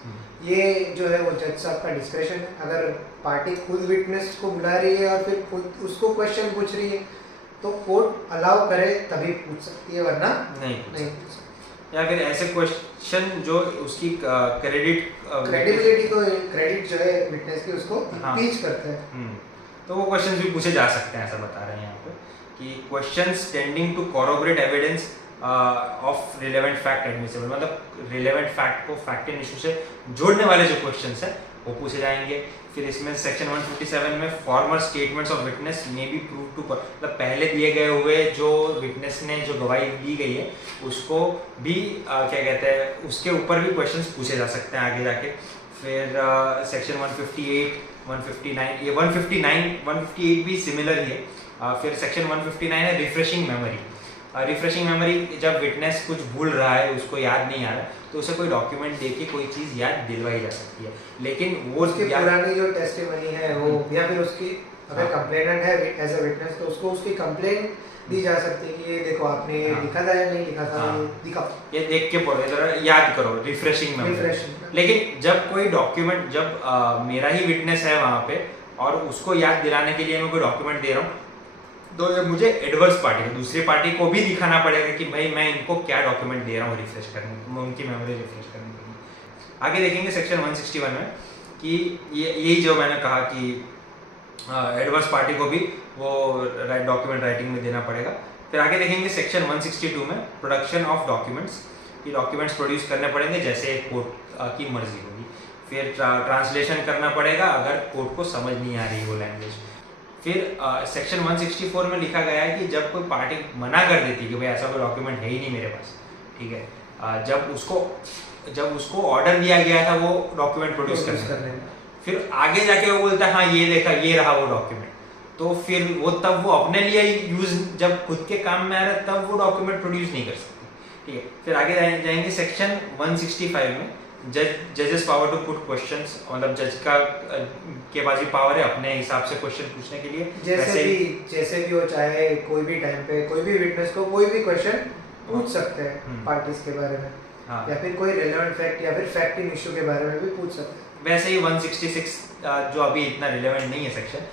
ये जो है वो जज साहब का डिस्क्रेशन है। अगर पार्टी खुद विटनेस को बुला रही है और फिर खुद उसको क्वेश्चन पूछ रही है तो कोर्ट अलाउ करे तभी पूछ सकती है, वरना नहीं पूछ सकती। या फिर ऐसे क्वेश्चन जो उसकी क्रेडिबिलिटी को क्रेडिट जो है विटनेस की उसको इम्पीच करते हैं, तो वो क्वेश्चन भी पूछे जा सकते हैं, ऐसा बता रहे हैं यहाँ पे कि questions tending to corroborate evidence of relevant fact admissible, मतलब रिलेवेंट फैक्ट को फैक्ट एंड इशू से जोड़ने वाले जो क्वेश्चंस है वो पूछे जाएंगे। फिर इसमें सेक्शन 157 में former statements of witness may be prove to, मतलब पहले दिए गए हुए जो विटनेस ने जो गवाही दी गई है उसको भी क्या कहते हैं उसके ऊपर भी क्वेश्चंस पूछे जा सकते हैं आगे जाके। फिर सेक्शन 158, 159, ये 158 भी सिमिलर ही है। फिर सेक्शन 159 है रिफ्रेशिंग मेमोरी। रिफ्रेशिंग मेमोरी, जब विटनेस कुछ भूल रहा है, उसको याद नहीं आ रहा, तो उसे कोई डॉक्यूमेंट देके कोई चीज़ याद दिलवाई जा सकती है, लेकिन वो उसकी पुरानी जो टेस्टिमनी है वो या फिर उसकी अगर कंप्लेनेंट है एज अ विटनेस तो उसको उसकी कंप्लेन दी जा सकती है कि ये देखो आपने हाँ। लिखा था या नहीं लिखा था, हाँ। ये दिखाओ। ये देख के पढ़ो, जरा याद करो, रिफ्रेशिंग में। Refreshing। लेकिन जब कोई डॉक्यूमेंट, जब मेरा ही विटनेस है वहाँ पे और उसको याद दिलाने के लिए मैं कोई डॉक्यूमेंट दे रहा हूँ, तो ये मुझे एडवर्स पार्टी को, दूसरी पार्टी को भी दिखाना पड़ेगा कि भाई मैं इनको क्या डॉक्यूमेंट दे रहा हूँ रिफ्रेश करने के लिए, उनकी मेमोरी रिफ्रेश करने के लिए। आगे देखेंगे सेक्शन 161 में कि यही जो मैंने कहा कि एडवर्स पार्टी को भी वो डॉक्यूमेंट राइटिंग में देना पड़ेगा। फिर आगे देखेंगे सेक्शन 162 में प्रोडक्शन ऑफ डॉक्यूमेंट्स, ये डॉक्यूमेंट्स प्रोड्यूस करने पड़ेंगे जैसे कोर्ट की मर्जी होगी। फिर ट्रांसलेशन करना पड़ेगा अगर कोर्ट को समझ नहीं आ रही वो लैंग्वेज। फिर सेक्शन 164 में लिखा गया है कि जब कोई पार्टी मना कर देती है कि भाई ऐसा कोई डॉक्यूमेंट है ही नहीं मेरे पास, ठीक है, जब उसको ऑर्डर दिया गया था वो डॉक्यूमेंट प्रोड्यूस करने, फिर आगे जाके वो बोलता है हाँ ये देखा, ये रहा वो डॉक्यूमेंट, तो फिर वो तब वो अपने लिए यूज, जब खुद के काम में आ रहा है तब वो डॉक्यूमेंट प्रोड्यूस नहीं कर सकती, ठीक है। फिर आगे जाएंगे सेक्शन 165 में जजेस पावर टू पुट क्वेश्चंस, मतलब जज का के पास भी पावर है अपने हिसाब से क्वेश्चन पूछने के लिए, जैसे भी हो, चाहे कोई भी टाइम पे कोई भी विटनेस को कोई भी क्वेश्चन पूछ सकते हैं पार्टीज के बारे में। हाँ। या फिर कोई रिलेवेंट फैक्ट या फिर फैक्टिंग इशू के बारे में भी पूछ सकते हैं। वैसे ही 166 जो अभी इतना रिलेवेंट नहीं है सेक्शन,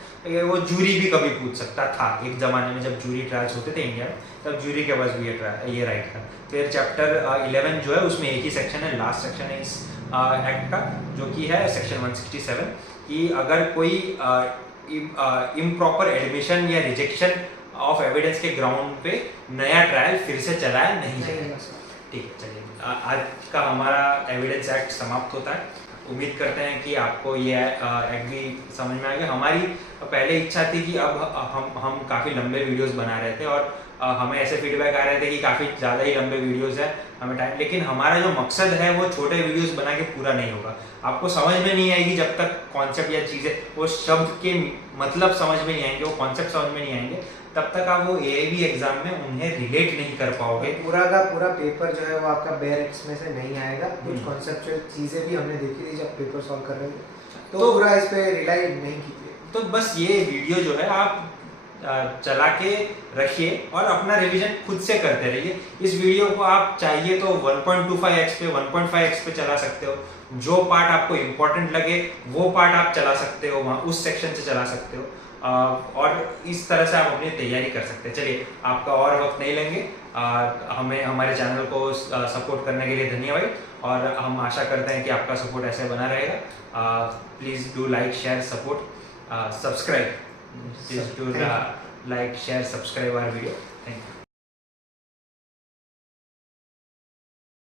वो जूरी भी कभी पूछ सकता था एक जमाने में जब जूरी ट्रायल्स होते थे इंडिया में, तब जूरी के पास भी ये राइट था। फिर चैप्टर 11 जो है उसमें एक ही सेक्शन है, लास्ट सेक्शन है इस एक्ट का, जो कि है सेक्शन 167, कि अगर कोई इम्प्रॉपर एडमिशन या रिजेक्शन ऑफ एविडेंस के ग्राउंड पे नया ट्रायल फिर से चलाया नहीं जाएगा। ठीक है, चलिए आज का हमारा एविडेंस एक्ट समाप्त होता है। उम्मीद करते हैं कि आपको ये एक्ट भी समझ में आ गया। हमारी पहले इच्छा थी कि अब हम काफ़ी लंबे वीडियोस बना रहे थे और हमें ऐसे फीडबैक आ रहे थे कि काफ़ी ज़्यादा ही लंबे वीडियोस है, हमें टाइम, लेकिन हमारा जो मकसद है वो छोटे वीडियोस बना के पूरा नहीं होगा। आपको समझ में नहीं आएगी जब तक कॉन्सेप्ट या चीज़ें, वो शब्द के मतलब समझ में नहीं आएंगे, वो कॉन्सेप्ट समझ में नहीं आएंगे, तब तक आप वो AIB एग्जाम में उन्हें रिलेट नहीं कर पाओगे। पूरा का पूरा पेपर जो है वो आपका बेयर एक्स में से नहीं आएगा। कुछ कॉन्सेप्चुअल चीज़ें भी हमने देखी थी जब पेपर सॉल्व कर रहे थे, तो पूरा इस पे रिलाई नहीं कीजिए। तो बस ये वीडियो जो है आप चला के रखिए और अपना रिवीजन खुद से करते रहिए। इस वीडियो को आप चाहिए तो 1.25x पे 1.5x पे चला सकते हो, जो पार्ट आपको इम्पोर्टेंट लगे वो पार्ट आप चला सकते हो, वहाँ उस सेक्शन से चला सकते हो, और इस तरह से आप अपनी तैयारी कर सकते हैं। चलिए, आपका और वक्त नहीं लेंगे, हमें हमारे चैनल को सपोर्ट करने के लिए धन्यवाद, और हम आशा करते हैं कि आपका सपोर्ट ऐसे बना रहेगा। Please do like, share, support, subscribe, please do like, share, subscribe our video. Thank you.